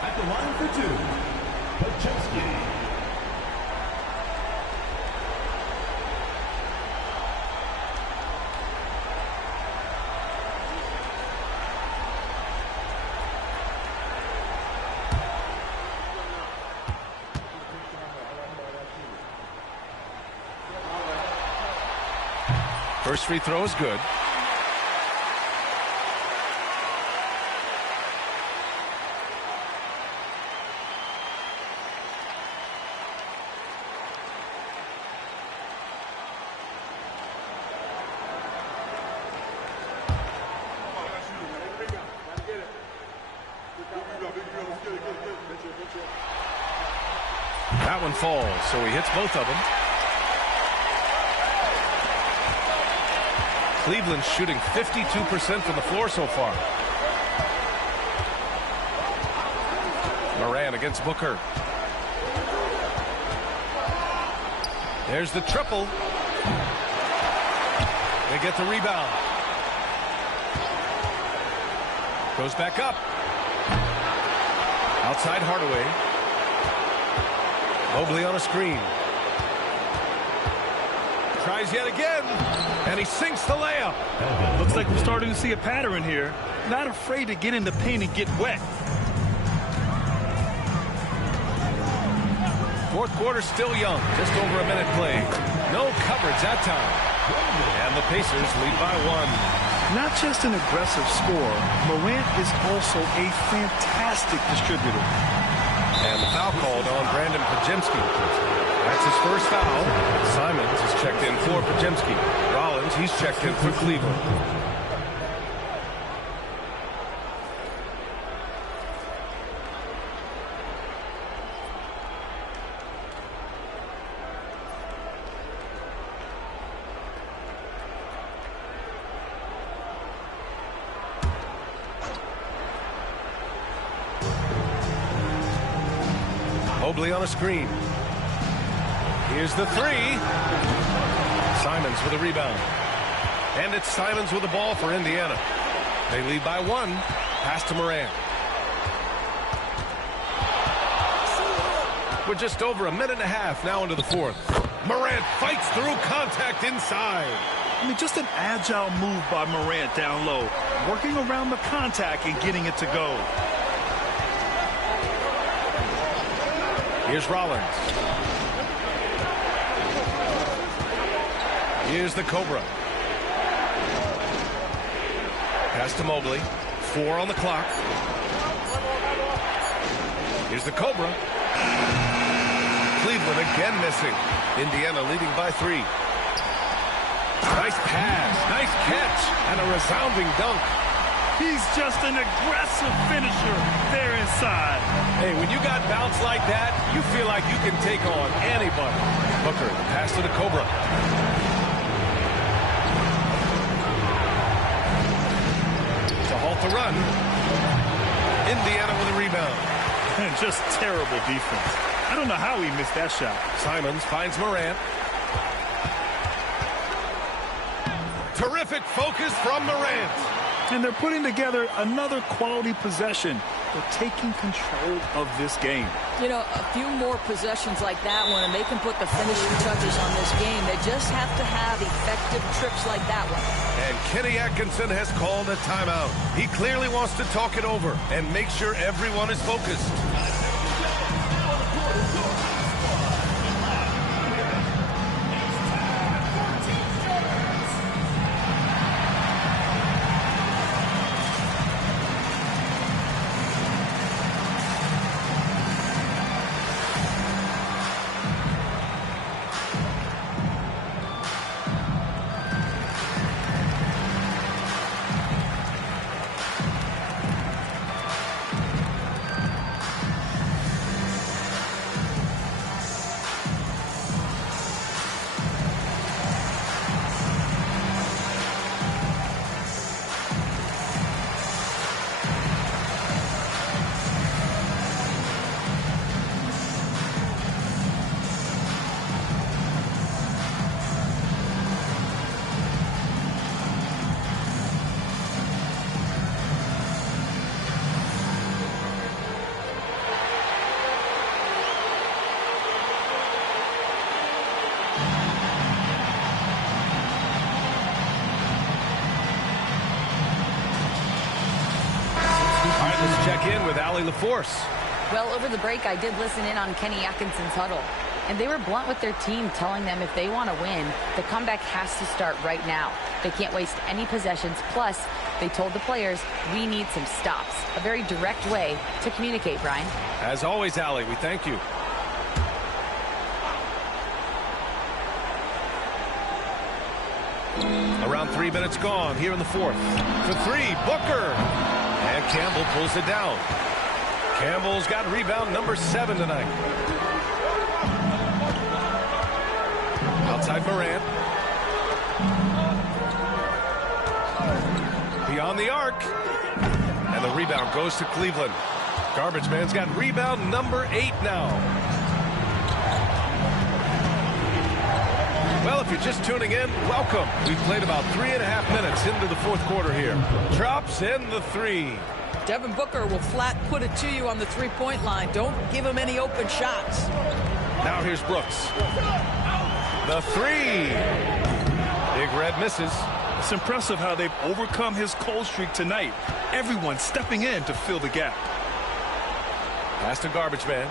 At the line for 2, Podziemski. First free throw is good. That one falls, so he hits both of them. Cleveland's shooting 52% from the floor so far. Morant against Booker. There's the triple. They get the rebound. Goes back up. Outside Hardaway. Mobley on a screen. Tries yet again, and he sinks the layup. Looks like we're starting to see a pattern here. Not afraid to get in the paint and get wet. Fourth quarter still young, just over a minute played. No coverage that time. And the Pacers lead by 1. Not just an aggressive scorer, Morant is also a fantastic distributor. And the foul called on Brandon Podziemski. That's his first foul. Simons is checked in for Podziemski. Rollins, he's checked in for Cleveland. Mobley on a screen. Here's the 3. Simons with a rebound. And it's Simons with the ball for Indiana. They lead by 1. Pass to Morant. We're just over a minute and a half now into the fourth. Morant fights through contact inside. I mean, just an agile move by Morant down low. Working around the contact and getting it to go. Here's Rollins. Here's the Cobra. Pass to Mobley. 4 on the clock. Here's the Cobra. Cleveland again missing. Indiana leading by 3. Nice pass. Nice catch. And a resounding dunk. He's just an aggressive finisher there inside. Hey, when you got bounce like that, you feel like you can take on anybody. Booker, the pass to the Cobra. To halt the run. Indiana with a rebound. And just terrible defense. I don't know how he missed that shot. Simons finds Morant. Terrific focus from Morant. And they're putting together another quality possession. They're taking control of this game. You know, a few more possessions like that one, and they can put the finishing touches on this game. They just have to have effective trips like that one. And Kenny Atkinson has called a timeout. He clearly wants to talk it over and make sure everyone is focused. check in with Allie LaForce. Well, over the break, I did listen in on Kenny Atkinson's huddle. And they were blunt with their team, telling them if they want to win, the comeback has to start right now. They can't waste any possessions. Plus, they told the players, we need some stops. A very direct way to communicate, Brian. As always, Allie, we thank you. Around 3 minutes gone here in the fourth. For three, Booker. And Campbell pulls it down. Campbell's got rebound number 7 tonight. Outside Morant. Beyond the arc. And the rebound goes to Cleveland. Garbage man's got rebound number 8 now. Well, if you're just tuning in, welcome. We've played about 3.5 minutes into the fourth quarter here. Drops in the 3. Devin Booker will flat put it to you on the three-point line. Don't give him any open shots. Now here's Brooks. The 3. Big Red misses. It's impressive how they've overcome his cold streak tonight. Everyone stepping in to fill the gap. Pass to Garbage Man.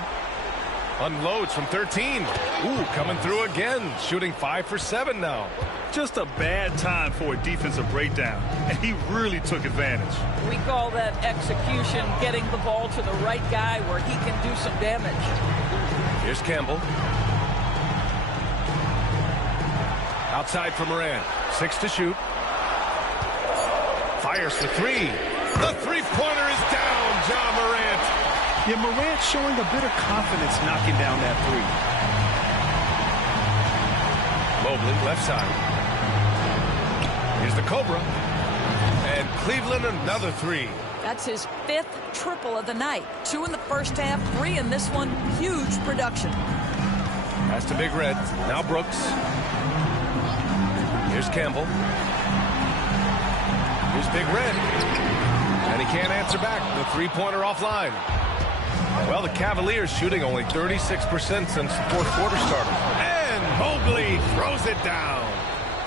Unloads from 13. Ooh, coming through again. Shooting 5 for 7 now. Just a bad time for a defensive breakdown, and he really took advantage. We call that execution, getting the ball to the right guy where he can do some damage. Here's Campbell. Outside for Morant. 6 to shoot. Fires for 3. The three-pointer is down, Ja Morant. Yeah, Morant showing a bit of confidence knocking down that 3. Mobley, left side. Here's the Cobra. And Cleveland, another 3. That's his 5th triple of the night. 2 in the first half, 3 in this one. Huge production. Pass to Big Red. Now Brooks. Here's Campbell. Here's Big Red. And he can't answer back. The three-pointer offline. Well, the Cavaliers shooting only 36% since the fourth quarter started. And Mobley throws it down.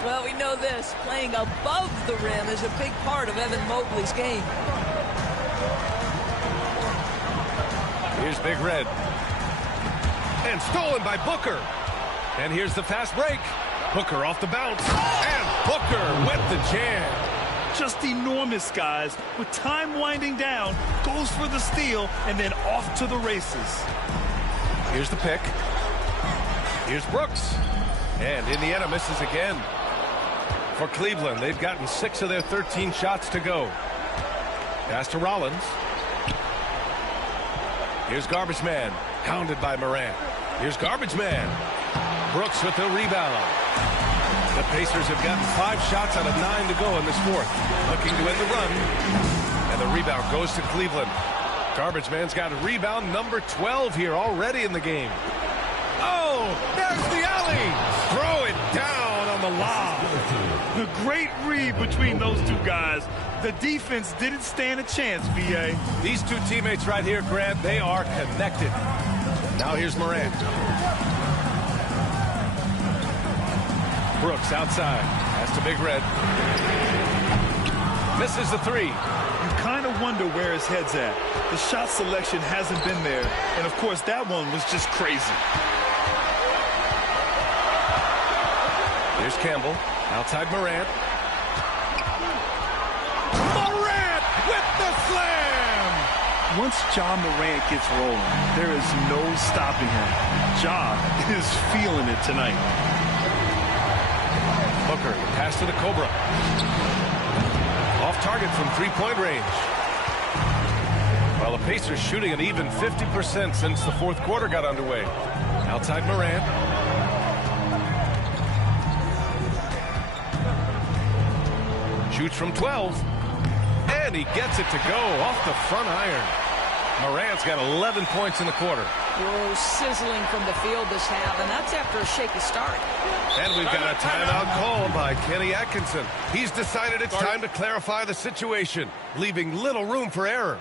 Well, we know this. Playing above the rim is a big part of Evan Mobley's game. Here's Big Red. And stolen by Booker. And here's the fast break. Booker off the bounce. And Booker with the jam. Just enormous, guys. With time winding down, goes for the steal, and then off to the races. Here's the pick. Here's Brooks. And Indiana misses again. For Cleveland, they've gotten 6 of their 13 shots to go. Pass to Rollins. Here's Garbage Man. Hounded by Morant. Here's Garbage Man. Brooks with the rebound. The Pacers have gotten 5 shots out of 9 to go in this fourth. Looking to end the run. And the rebound goes to Cleveland. Garbage Man's got a rebound number 12 here already in the game. Oh, there's the alley. Throw it down on the lob. The great read between those two guys. The defense didn't stand a chance, B.A. These two teammates right here, Grant, they are connected. Now here's Morant. Brooks outside. Pass to Big Red. Misses the 3. You kind of wonder where his head's at. The shot selection hasn't been there. And, of course, that one was just crazy. Here's Campbell. Outside Morant. Morant with the slam! Once Ja Morant gets rolling, there is no stopping him. Ja is feeling it tonight. Booker, pass to the Cobra. Off target from three-point range. While the Pacers shooting an even 50% since the fourth quarter got underway. Outside Morant. Shoots from 12. And he gets it to go off the front iron. Morant's got 11 points in the quarter. Whoa, sizzling from the field this half, and that's after a shaky start. And we've got a timeout called by Kenny Atkinson. He's decided it's time to clarify the situation, leaving little room for error.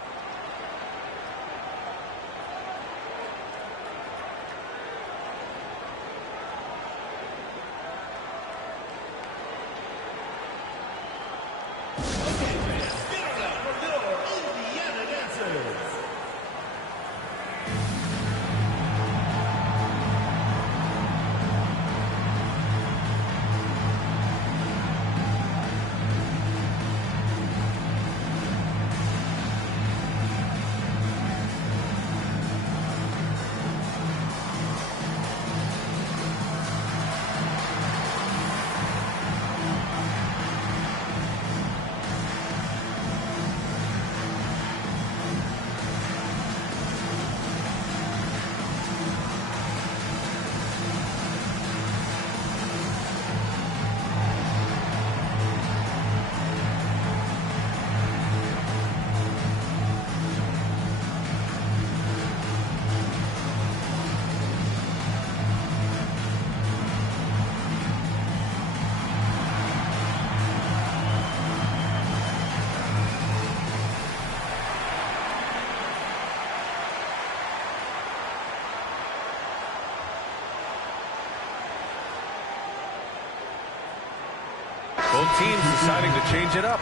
Both teams deciding to change it up.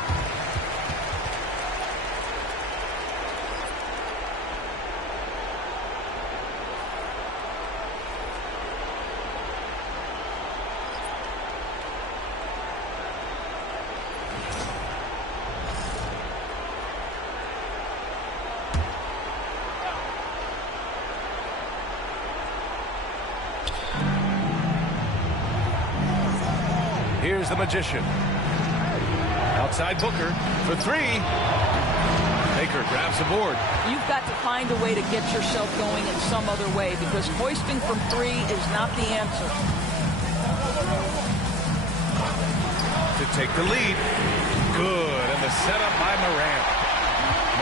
Here's the Magician. Outside Booker for three. Baker grabs the board. You've got to find a way to get yourself going in some other way, because hoisting from three is not the answer. To take the lead. Good. And the setup by Morant.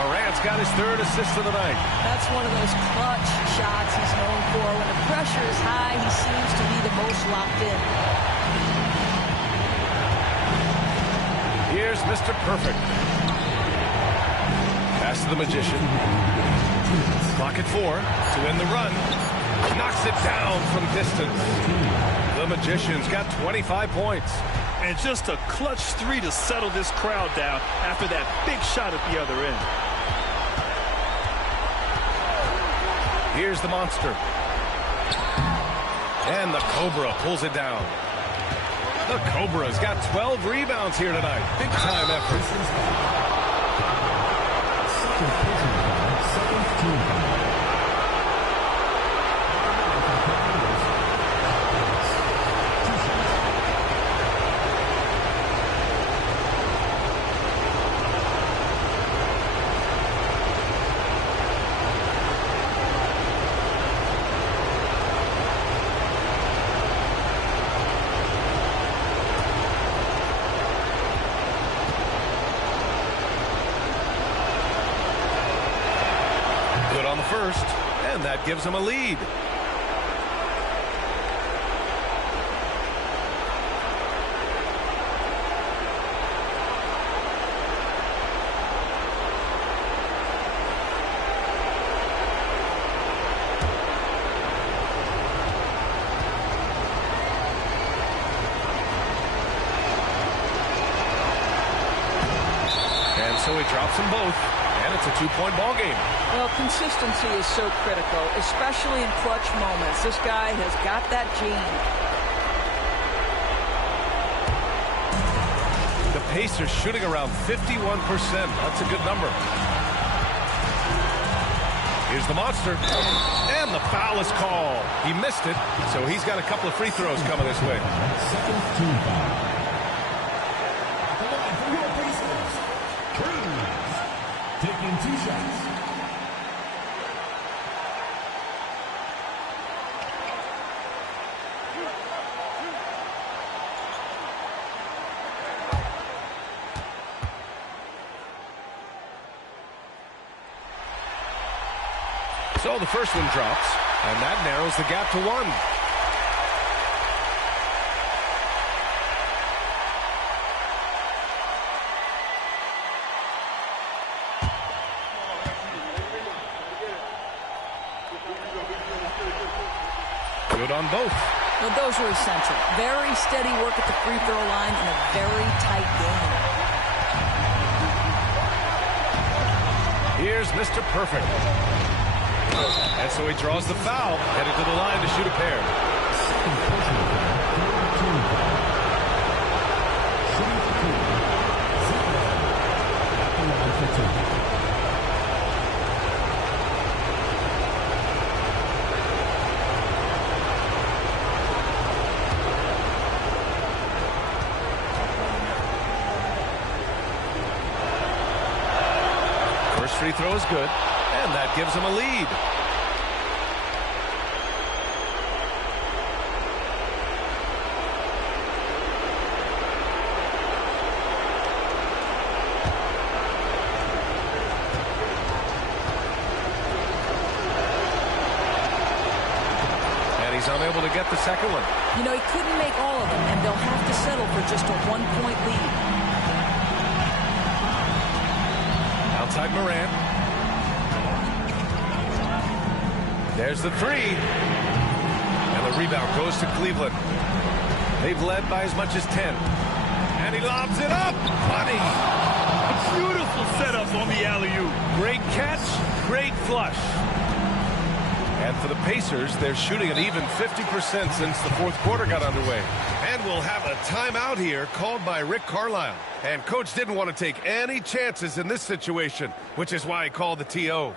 Morant's got his third assist of the night. That's one of those clutch shots he's known for. When the pressure is high, he seems to be the most locked in. Here's Mr. Perfect. Pass to the Magician. Clock at 4 to end the run. Knocks it down from distance. The Magician's got 25 points. And just a clutch three to settle this crowd down after that big shot at the other end. Here's the Monster. And the Cobra pulls it down. The Cobra's got 12 rebounds here tonight. Big time effort. Second team foul. First, and that gives him a lead. And so he drops them both, and it's a two-point ball game. Well, consistency is so critical, especially in clutch moments. This guy has got that gene. The Pacers shooting around 51%. That's a good number. Here's the Monster. And the foul is called. He missed it, so he's got a couple of free throws coming this way. Second team foul. The line for your Pacers. Cruz taking 2 shots. So the first one drops, and that narrows the gap to 1. Good on both. Well, those were essential. Very steady work at the free throw line in a very tight game. Here's Mr. Perfect. And so he draws the foul, headed to the line to shoot a pair. First free throw is good, and that gives him a lead. And he's unable to get the second one. You know, he couldn't make all of them, and they'll have to settle for just a 1-point lead. Outside Morant. There's the three. And the rebound goes to Cleveland. They've led by as much as 10. And he lobs it up. Money. Beautiful setup on the alley-oop. Great catch, great flush. And for the Pacers, they're shooting an even 50% since the fourth quarter got underway. And we'll have a timeout here called by Rick Carlisle. And Coach didn't want to take any chances in this situation, which is why he called the TO.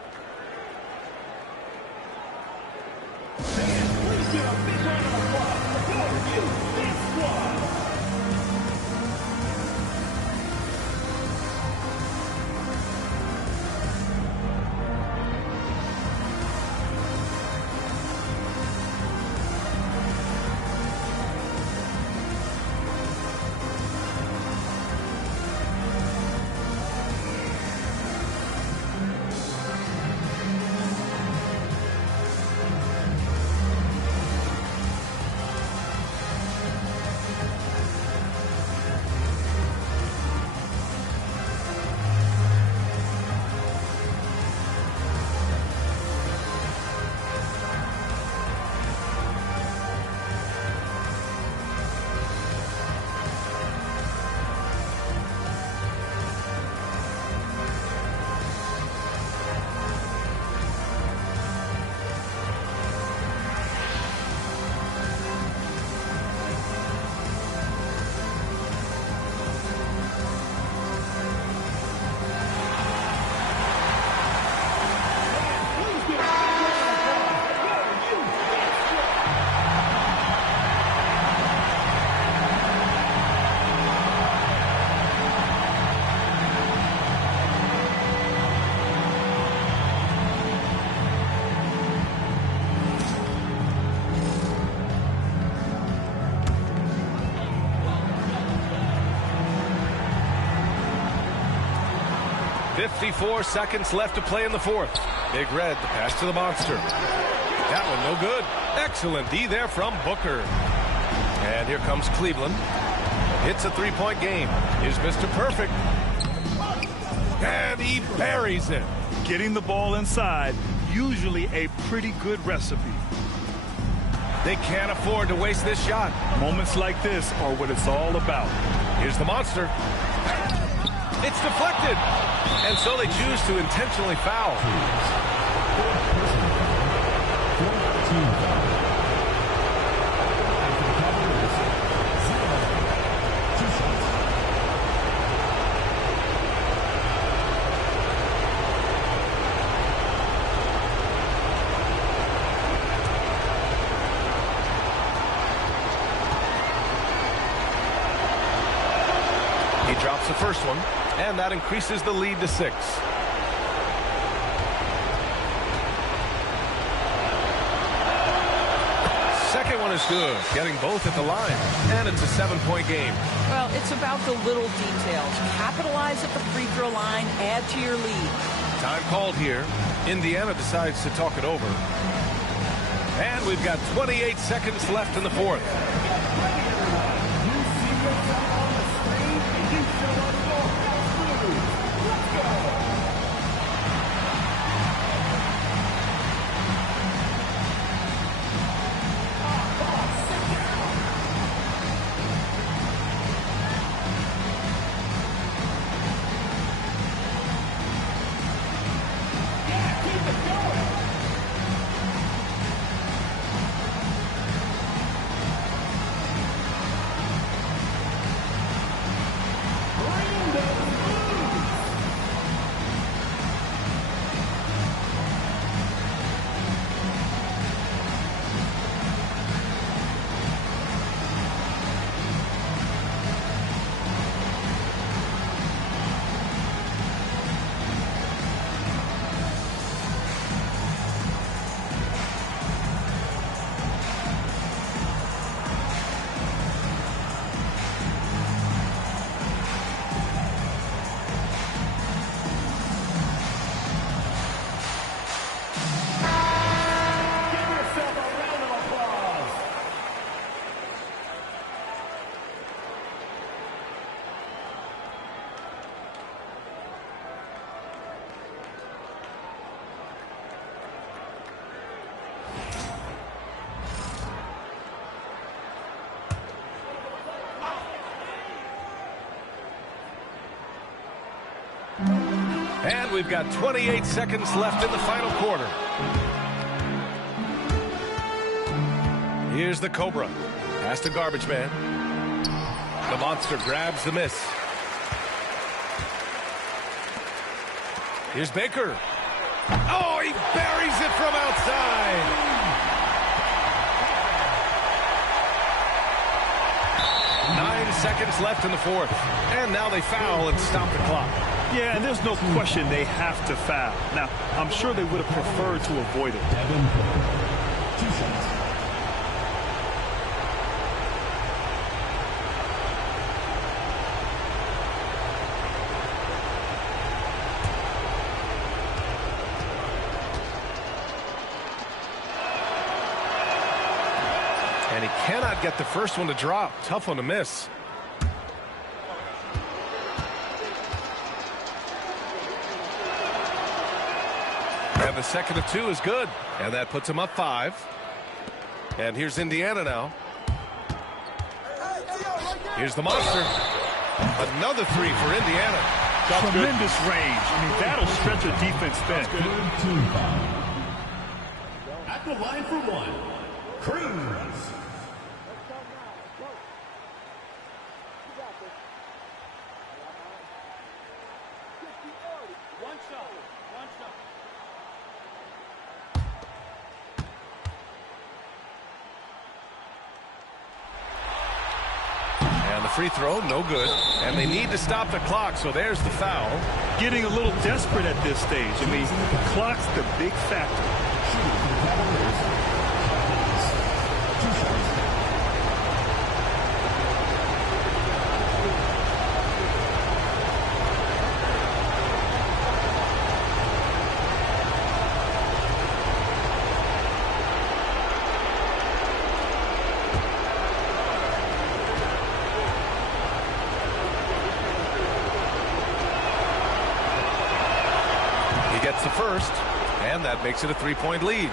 .54 seconds left to play in the fourth. Big Red, the pass to the monster. That one no good. Excellent D there from Booker. And here comes Cleveland. It's a three-point game. Here's Mr. Perfect. And he buries it. Getting the ball inside, usually a pretty good recipe. They can't afford to waste this shot. Moments like this are what it's all about. Here's the monster. It's deflected. And so they choose to intentionally foul. He drops the first one. And that increases the lead to 6. Second one is good, getting both at the line. And it's a 7-point game. Well, it's about the little details. Capitalize at the free throw line, add to your lead. Time called here. Indiana decides to talk it over. And we've got 28 seconds left in the fourth. And we've got 28 seconds left in the final quarter. Here's the Cobra. Pass to Garbage Man. The Monster grabs the miss. Here's Baker. Oh, he buries it from outside. Nine seconds left in the fourth. And now they foul and stop the clock. Yeah, and there's no question they have to foul. Now, I'm sure they would have preferred to avoid it. Devin Booker, 2 shots. And he cannot get the first one to drop. Tough one to miss. And the second of 2 is good. And that puts him up 5. And here's Indiana now. Here's the Monster. Another 3 for Indiana. That's tremendous range. I mean, that'll stretch a defense thin. Team foul. At the line for 1, Cruz. And the free throw, no good. And they need to stop the clock, so there's the foul. Getting a little desperate at this stage. I mean, the clock's the big factor. Gets the first, and that makes it a 3-point lead.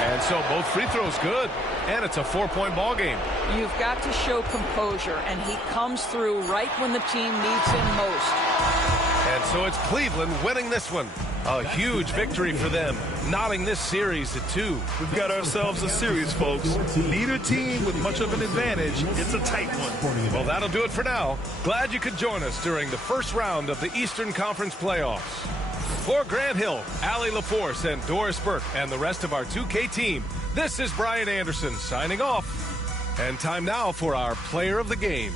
And so both free throws good, and it's a 4-point ball game. You've got to show composure, and he comes through right when the team needs him most. And so it's Cleveland winning this one. A huge victory for them, knotting this series at 2. We've got ourselves a series, folks. Neither team with much of an advantage. It's a tight one. Well, that'll do it for now. Glad you could join us during the first round of the Eastern Conference playoffs. For Grant Hill, Allie LaForce, and Doris Burke, and the rest of our 2K team, this is Brian Anderson signing off. And time now for our player of the game.